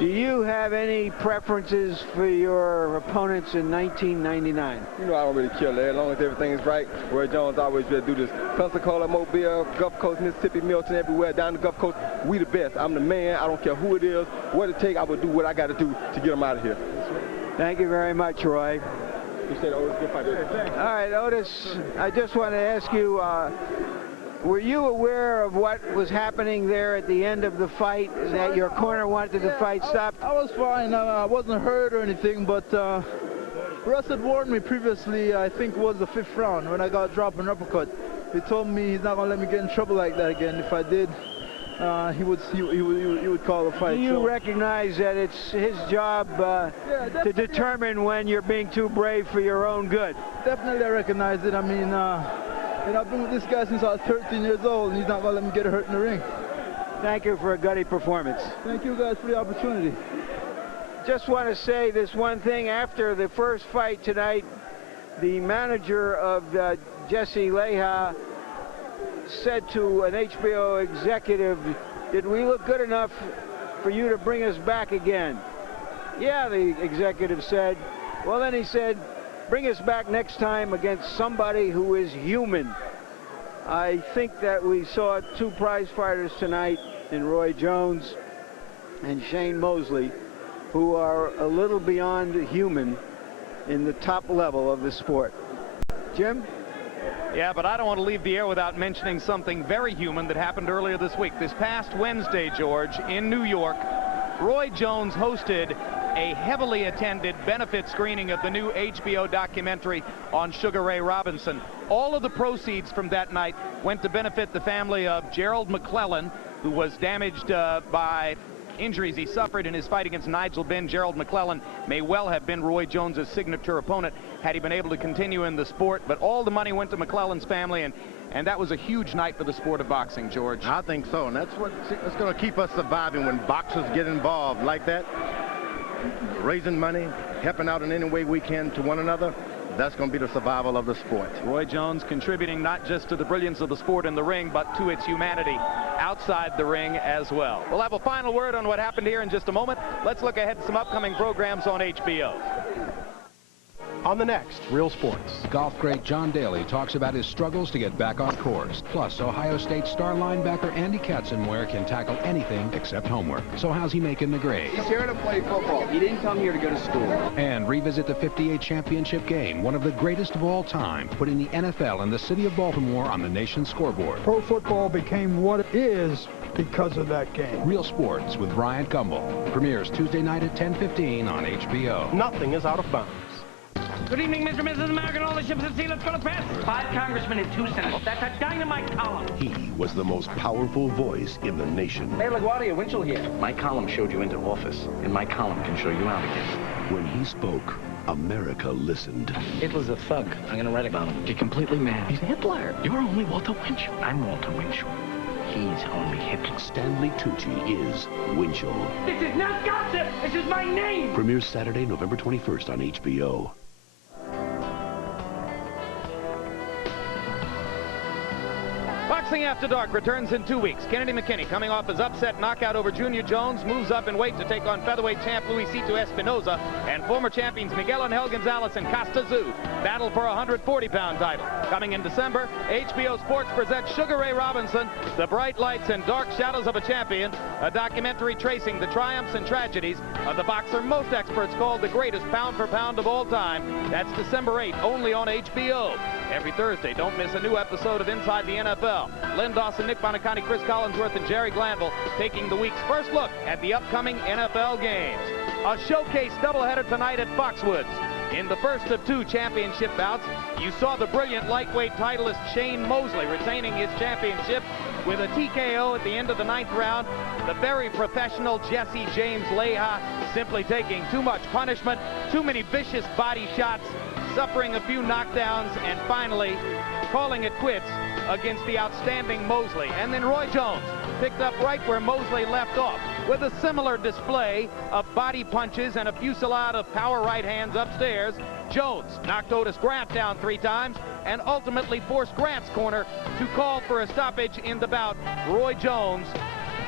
Do you have any preferences for your opponents in 1999? You know, I don't really care, Larry. As long as everything's right. Roy Jones always will do this. Pensacola, Mobile, Gulf Coast, Mississippi, Milton, everywhere down the Gulf Coast, we the best. I'm the man. I don't care who it is, what it takes. I will do what I got to do to get them out of here. Thank you very much, Roy. You said, Otis, good fight. All right, Otis, I just want to ask you, were you aware of what was happening there at the end of the fight, that your corner wanted the fight stopped? I was fine. I wasn't hurt or anything, but Russ had warned me previously, I think it was the 5th round, when I got dropped an uppercut. He told me he's not going to let me get in trouble like that again. If I did, he would call the fight. Do you recognize that it's his job to determine when you're being too brave for your own good? Definitely I recognize it. I mean, I've been with this guy since I was 13 years old, and he's not going to let me get hurt in the ring. Thank you for a gutty performance. Thank you guys for the opportunity. Just want to say this one thing. After the first fight tonight, the manager of Jesse Leha said to an HBO executive, "Did we look good enough for you to bring us back again?" "Yeah," the executive said. Well, then he said, "Bring us back next time against somebody who is human." I think that we saw two prize fighters tonight in Roy Jones and Shane Mosley, who are a little beyond human in the top level of the sport. Jim? Yeah, but I don't want to leave the air without mentioning something very human that happened earlier this week. This past Wednesday, George, in New York, Roy Jones hosted a heavily attended benefit screening of the new HBO documentary on Sugar Ray Robinson. All of the proceeds from that night went to benefit the family of Gerald McClellan, who was damaged by injuries he suffered in his fight against Nigel Benn. Gerald McClellan may well have been Roy Jones's signature opponent had he been able to continue in the sport, but all the money went to McClellan's family, and that was a huge night for the sport of boxing, George. I think so, and that's what's going to keep us surviving when boxers get involved like that, raising money, helping out in any way we can to one another. That's going to be the survival of the sport. Roy Jones contributing not just to the brilliance of the sport in the ring, but to its humanity outside the ring as well. We'll have a final word on what happened here in just a moment. Let's look ahead to some upcoming programs on HBO. On the next Real Sports. Golf great John Daly talks about his struggles to get back on course. Plus, Ohio State star linebacker Andy Katzenmoyer can tackle anything except homework. So how's he making the grade? He's here to play football. He didn't come here to go to school. And revisit the '58 championship game, one of the greatest of all time, putting the NFL and the city of Baltimore on the nation's scoreboard. Pro football became what it is because of that game. Real Sports with Bryant Gumbel. Premieres Tuesday night at 10:15 on HBO. Nothing is out of bounds. Good evening, Mr. and Mrs. America, and all the ships at sea. Let's go to press. 5 congressmen and 2 senators. That's a dynamite column. He was the most powerful voice in the nation. Hey, LaGuardia, Winchell here. My column showed you into office, and my column can show you out again. When he spoke, America listened. Hitler's a thug. I'm going to write about him. You're completely mad. He's Hitler. You're only Walter Winchell. I'm Walter Winchell. He's only Hitler. Stanley Tucci is Winchell. This is not gossip. This is my name. Premieres Saturday, November 21st on HBO. Boxing After Dark returns in 2 weeks. Kennedy McKinney, coming off his upset knockout over Junior Jones, moves up in weight to take on featherweight champ Luisito Espinoza, and former champions Miguel Angel Gonzalez and Costa Tszyu battle for a 140-pound title. Coming in December, HBO Sports presents Sugar Ray Robinson, The Bright Lights and Dark Shadows of a Champion, a documentary tracing the triumphs and tragedies of the boxer most experts call the greatest pound for pound of all time. That's December 8th, only on HBO. Every Thursday, don't miss a new episode of Inside the NFL. Len Dawson, Nick Bonacani, Chris Collinsworth, and Jerry Glanville taking the week's first look at the upcoming NFL games. A showcase doubleheader tonight at Foxwoods. In the first of 2 championship bouts, you saw the brilliant lightweight titleist Shane Mosley retaining his championship with a TKO at the end of the 9th round. The very professional Jesse James Leha simply taking too much punishment, too many vicious body shots, suffering a few knockdowns, and finally calling it quits against the outstanding Mosley. And then Roy Jones picked up right where Mosley left off with a similar display of body punches and a fusillade of power right hands upstairs Jones knocked Otis Grant down 3 times and ultimately forced Grant's corner to call for a stoppage in the bout. Roy Jones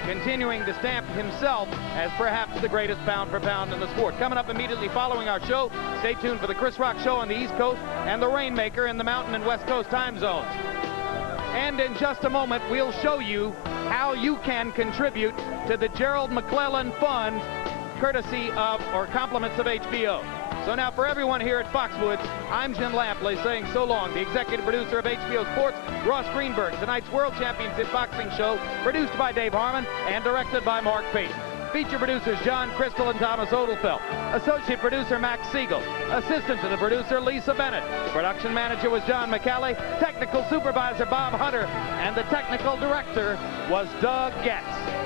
continuing to stamp himself as perhaps the greatest pound for pound in the sport. Coming up immediately following our show, stay tuned for the Chris Rock Show on the East Coast and the Rainmaker in the Mountain and West Coast time zones. And in just a moment, we'll show you how you can contribute to the Gerald McClellan Fund, courtesy of, or compliments of HBO. So now for everyone here at Foxwoods, I'm Jim Lampley saying so long. The executive producer of HBO Sports, Ross Greenberg. Tonight's World Championship Boxing Show, produced by Dave Harmon and directed by Mark Payton. Feature producers John Crystal and Thomas Odelfelt. Associate producer Max Siegel. Assistant to the producer Lisa Bennett. Production manager was John McCallie. Technical supervisor Bob Hunter. And the technical director was Doug Getz.